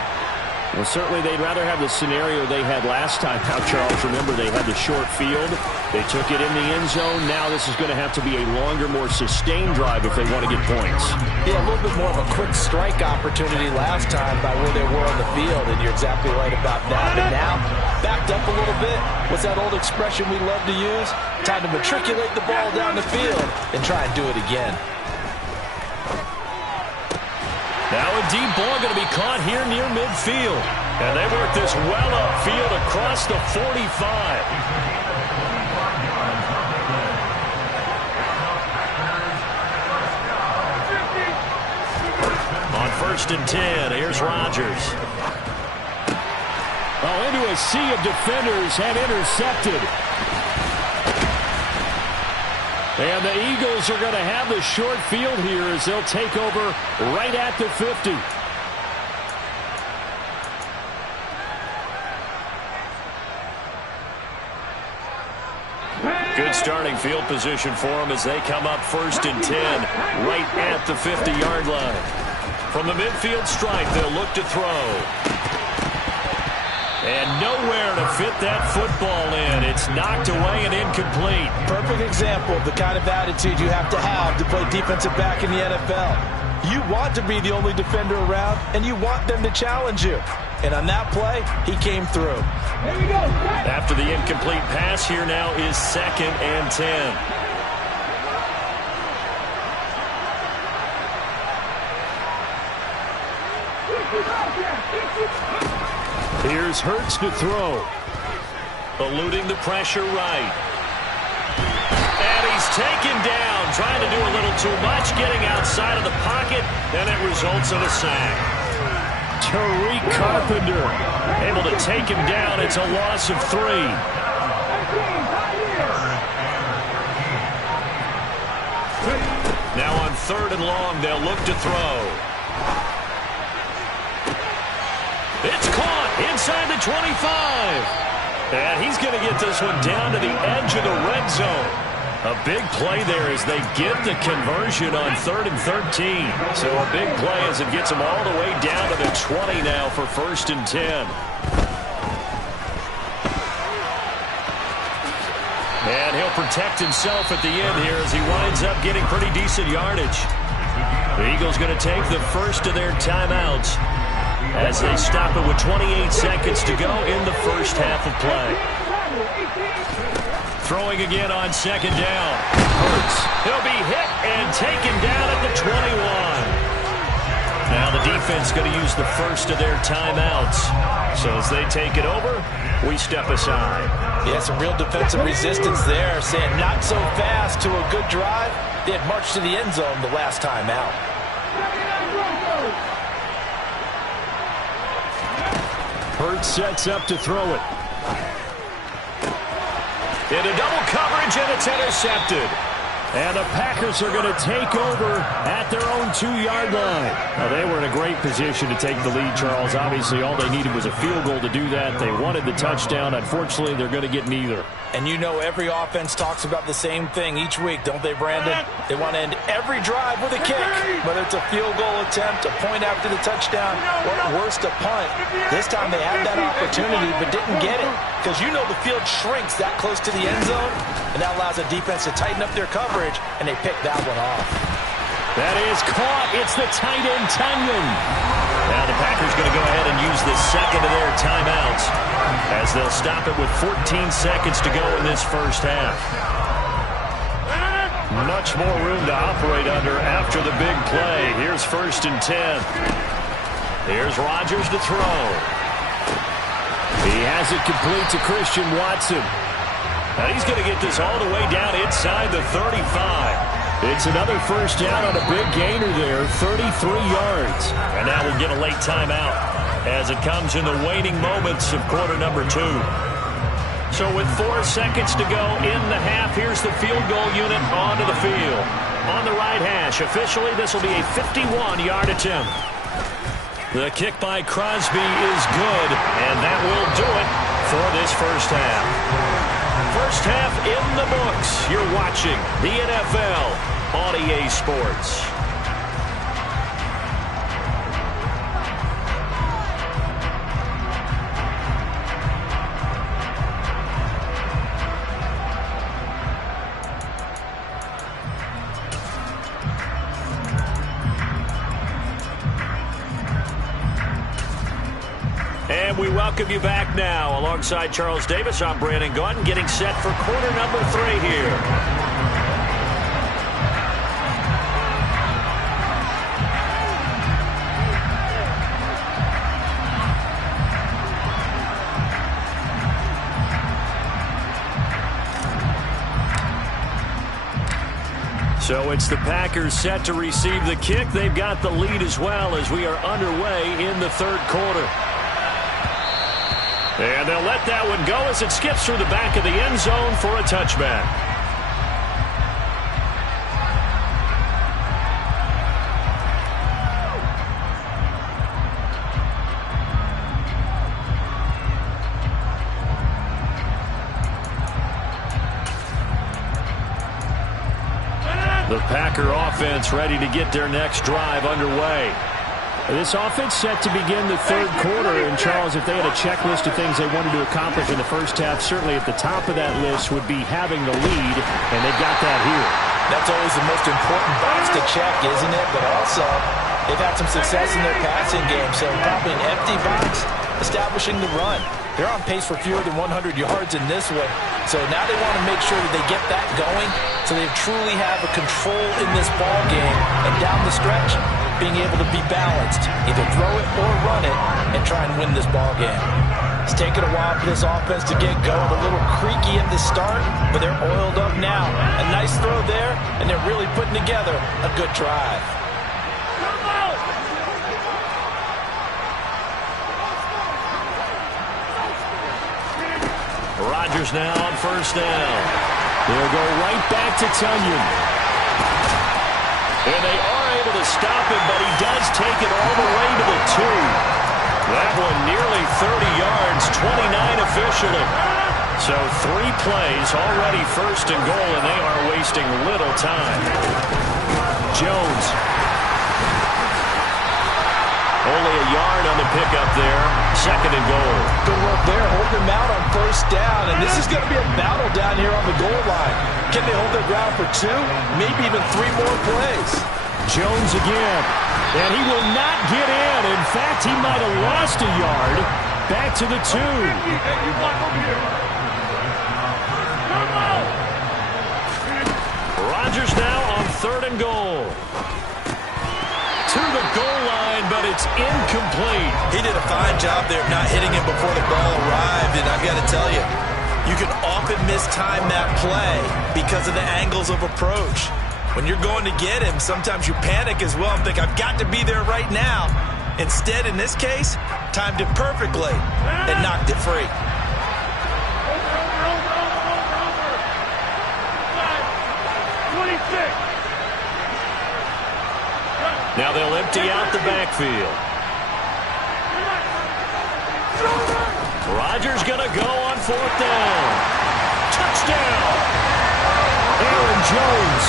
Well, certainly they'd rather have the scenario they had last time out, Charles. Remember, they had the short field. They took it in the end zone. Now this is going to have to be a longer, more sustained drive if they want to get points. Yeah, a little bit more of a quick strike opportunity last time by where they were on the field, and you're exactly right about that. But now, backed up a little bit. What's that old expression we love to use? Time to matriculate the ball down the field and try and do it again. Now a deep ball going to be caught here near midfield. And they work this well upfield across the 45. On 1st and 10, here's Rodgers. Oh, into a sea of defenders and intercepted. And the Eagles are going to have the short field here as they'll take over right at the 50. Good starting field position for them as they come up 1st and 10 right at the 50-yard line. From the midfield stripe, they'll look to throw. And nowhere to fit that football in. It's knocked away and incomplete. Perfect example of the kind of attitude you have to play defensive back in the NFL. You want to be the only defender around, and you want them to challenge you. And on that play, he came through. Here we go. After the incomplete pass, here now is 2nd and 10. Here's Hurts to throw. Eluding the pressure right. And he's taken down, trying to do a little too much, getting outside of the pocket, and it results in a sack. Tariq Carpenter able to take him down. It's a loss of 3. Now on 3rd and long, they'll look to throw. It's caught inside the 25. And he's going to get this one down to the edge of the red zone. A big play there as they get the conversion on 3rd and 13. So a big play as it gets them all the way down to the 20 now for 1st and 10. And he'll protect himself at the end here as he winds up getting pretty decent yardage. The Eagles going to take the first of their timeouts as they stop it with 28 seconds to go in the first half of play. Throwing again on 2nd down. Hurts. He'll be hit and taken down at the 21. Now the defense going to use the first of their timeouts. So as they take it over, we step aside. Yeah, some real defensive resistance there, saying not so fast to a good drive. They had marched to the end zone the last time out. Hurts sets up to throw it. Into double coverage, and it's intercepted. And the Packers are going to take over at their own 2-yard line. Now, they were in a great position to take the lead, Charles. Obviously, all they needed was a field goal to do that. They wanted the touchdown. Unfortunately, they're going to get neither. And you know every offense talks about the same thing each week, don't they, Brandon? They want to end every drive with a kick, whether it's a field goal attempt, a point after the touchdown, or at worst, a punt. This time they had that opportunity but didn't get it because you know the field shrinks that close to the end zone, and that allows the defense to tighten up their coverage, and they pick that one off. That is caught. It's the tight end, Tunyon. Now the Packers going to go ahead and use the second of their timeouts as they'll stop it with 14 seconds to go in this first half. Much more room to operate under after the big play. Here's 1st and 10. Here's Rodgers to throw. He has it complete to Christian Watson. And he's going to get this all the way down inside the 35. It's another first down on a big gainer there, 33 yards. And now we'll get a late timeout as it comes in the waning moments of quarter number 2. So with 4 seconds to go in the half, here's the field goal unit onto the field. On the right hash, officially this will be a 51-yard attempt. The kick by Crosby is good, and that will do it for this first half. First half in the books. You're watching the NFL on EA Sports. And we welcome you back now. Alongside Charles Davis, I'm Brandon Gaudin, getting set for quarter number 3 here. So it's the Packers set to receive the kick. They've got the lead as well as we are underway in the third quarter. And they'll let that one go as it skips through the back of the end zone for a touchback. The Packer offense ready to get their next drive underway. This offense set to begin the third quarter. And, Charles, if they had a checklist of things they wanted to accomplish in the first half, certainly at the top of that list would be having the lead, and they've got that here. That's always the most important box to check, isn't it? But also, they've had some success in their passing game, so probably an empty box establishing the run. They're on pace for fewer than 100 yards in this one, so now they want to make sure that they get that going so they truly have a control in this ball game, and down the stretch, being able to be balanced, either throw it or run it, and try and win this ball game. It's taken a while for this offense to get going, a little creaky at the start, but they're oiled up now. A nice throw there, and they're really putting together a good drive. Rodgers now on first down. They'll go right back to Tunyon. And they are able to stop him, but he does take it all the way to the 2. That one nearly 30 yards, 29 officially. So 3 plays, already first and goal, and they are wasting little time. Jones. Only a yard on the pickup there. Second and goal. Good work there, holding them out on first down. And this is going to be a battle down here on the goal line. Can they hold their ground for 2? Maybe even 3 more plays. Jones again. And he will not get in. In fact, he might have lost a yard. Back to the 2. Rodgers now on third and goal. To the goal line, but it's incomplete. He did a fine job there not hitting him before the ball arrived, and I've got to tell you, you can often mistime that play because of the angles of approach. When you're going to get him, sometimes you panic as well and think, I've got to be there right now. Instead, in this case, timed it perfectly and knocked it free. Now they'll empty out the backfield. Rodgers going to go on fourth down. Touchdown! Aaron Jones,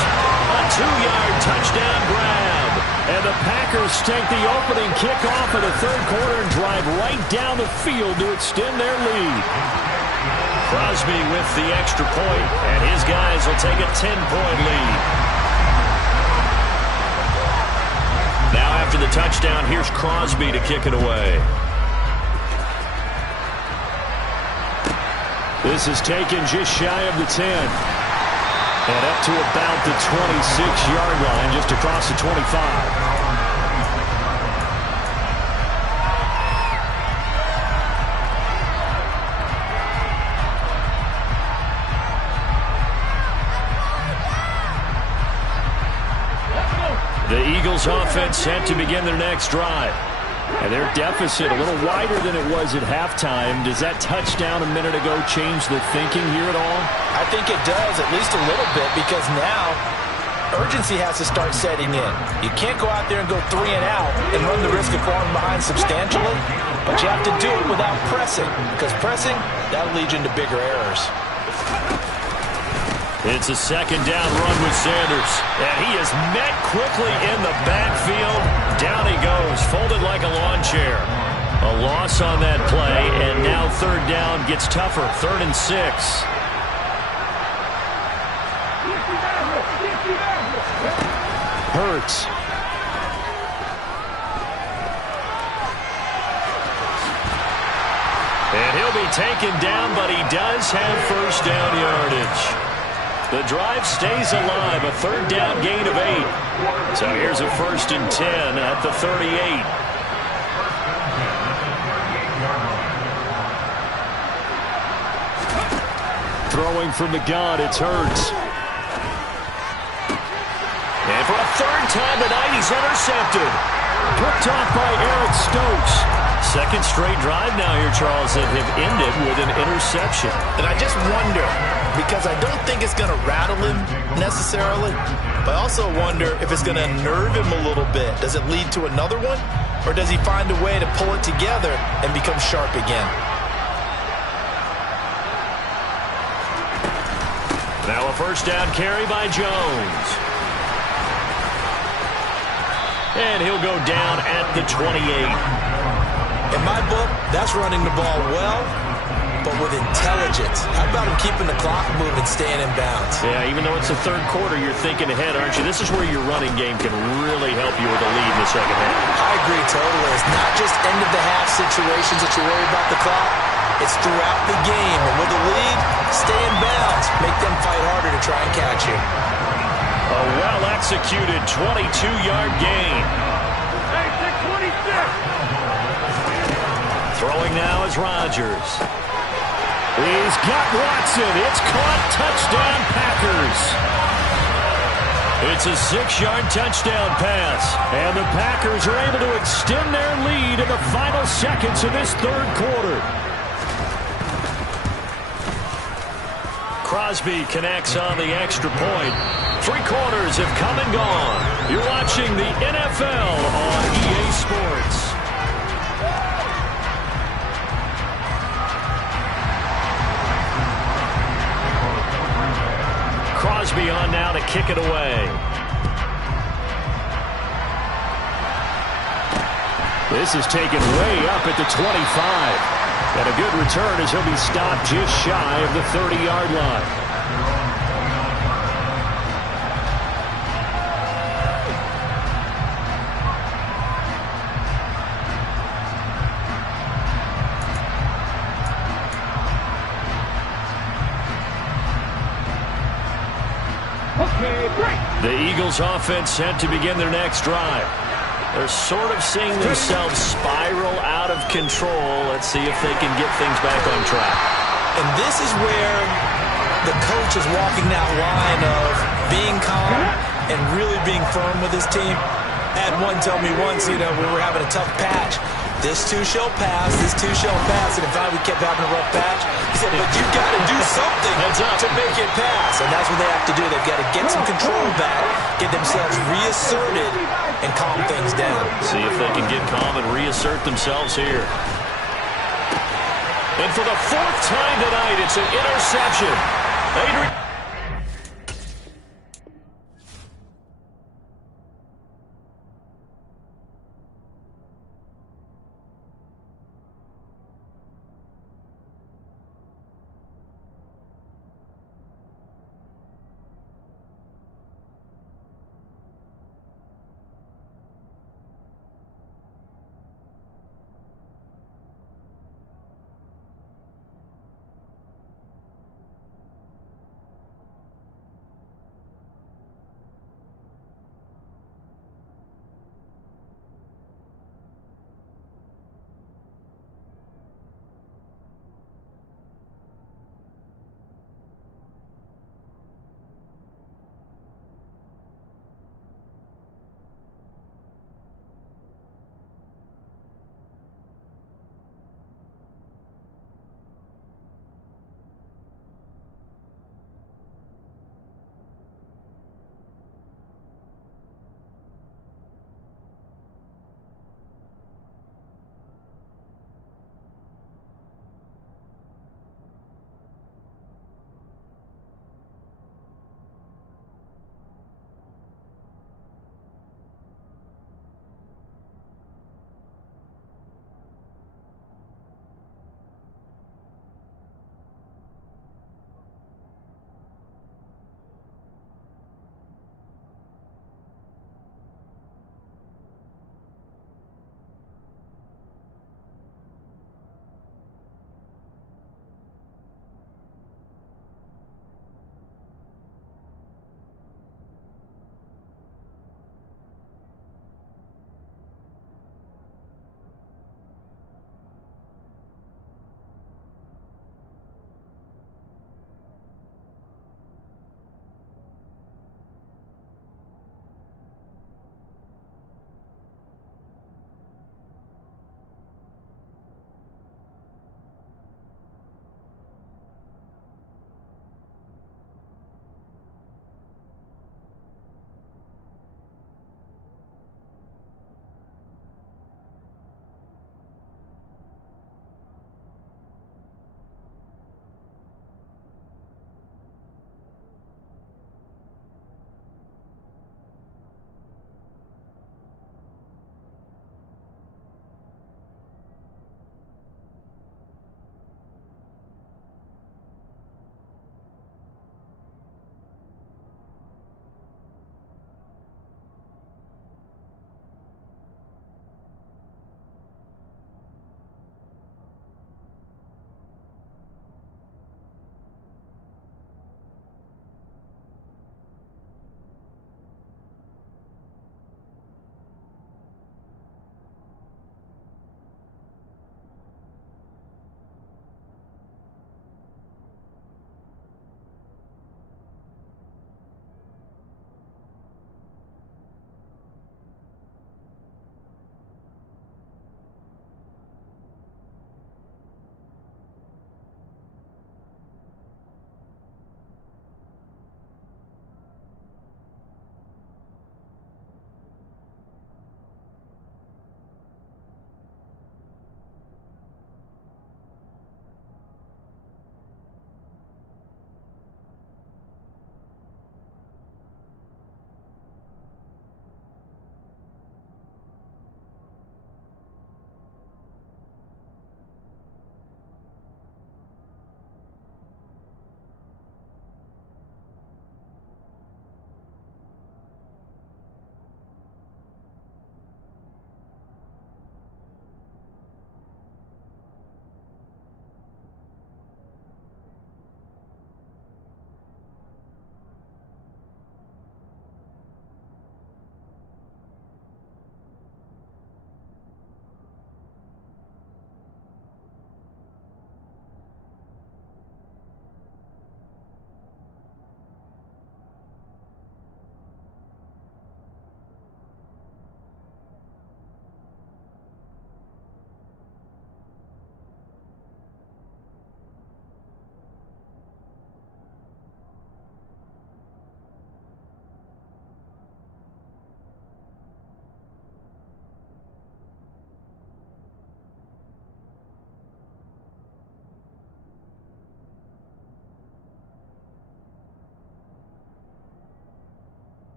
a 2-yard touchdown grab. And the Packers take the opening kickoff of the third quarter and drive right down the field to extend their lead. Crosby with the extra point, and his guys will take a 10-point lead. Now after the touchdown, here's Crosby to kick it away. This is taken just shy of the 10. And up to about the 26-yard line, just across the 25. The Eagles offense set to begin their next drive. And their deficit a little wider than it was at halftime. Does that touchdown a minute ago change the thinking here at all? I think it does, at least a little bit, because now urgency has to start setting in. You can't go out there and go 3 and out and run the risk of falling behind substantially, but you have to do it without pressing, because pressing, that'll lead you into bigger errors. It's a second down run with Sanders. And he is met quickly in the backfield. Down he goes, folded like a lawn chair. A loss on that play, and now third down gets tougher. 3rd and 6. Hurts. And he'll be taken down, but he does have first down yardage. The drive stays alive, a third down gain of 8. So here's a 1st and 10 at the 38. Throwing from the gun, it's Hurts. And for a 3rd time tonight, he's intercepted. Picked off by Eric Stokes. 2nd straight drive now here, Charles, that have ended with an interception. And I just wonder, because I don't think it's going to rattle him necessarily, but I also wonder if it's going to nerve him a little bit. Does it lead to another one? Or does he find a way to pull it together and become sharp again? Now a first down carry by Jones. and he'll go down at the 28. In my book, that's running the ball well, but with intelligence. How about him keeping the clock moving, staying in bounds? Yeah, even though it's the third quarter, you're thinking ahead, aren't you? This is where your running game can really help you with a lead in the second half. I agree totally. It's not just end-of-the-half situations that you worry about the clock. It's throughout the game. And with a lead, stay in bounds. Make them fight harder to try and catch you. A well-executed 22-yard gain. Hey, 626. Throwing now is Rodgers. He's got Watson. It's caught. Touchdown, Packers. It's a 6-yard touchdown pass. And the Packers are able to extend their lead in the final seconds of this third quarter. Crosby connects on the extra point. 3 quarters have come and gone. You're watching the NFL on EA Sports. Crosby on now to kick it away. This is taken way up at the 25. And a good return as he'll be stopped just shy of the 30-yard line. The Eagles offense set to begin their next drive. They're sort of seeing themselves spiral out of control. Let's see if they can get things back on track. And this is where the coach is walking that line of being calm and really being firm with his team. I had one tell me once, we were having a tough patch. This too shall pass, this too shall pass. And in fact, we kept having a rough patch. He said, but you've got to do something to make it pass. And that's what they have to do. They've got to get some control back, get themselves reasserted, and calm things down. See if they can get calm and reassert themselves here. And for the 4th time tonight, it's an interception. Adrian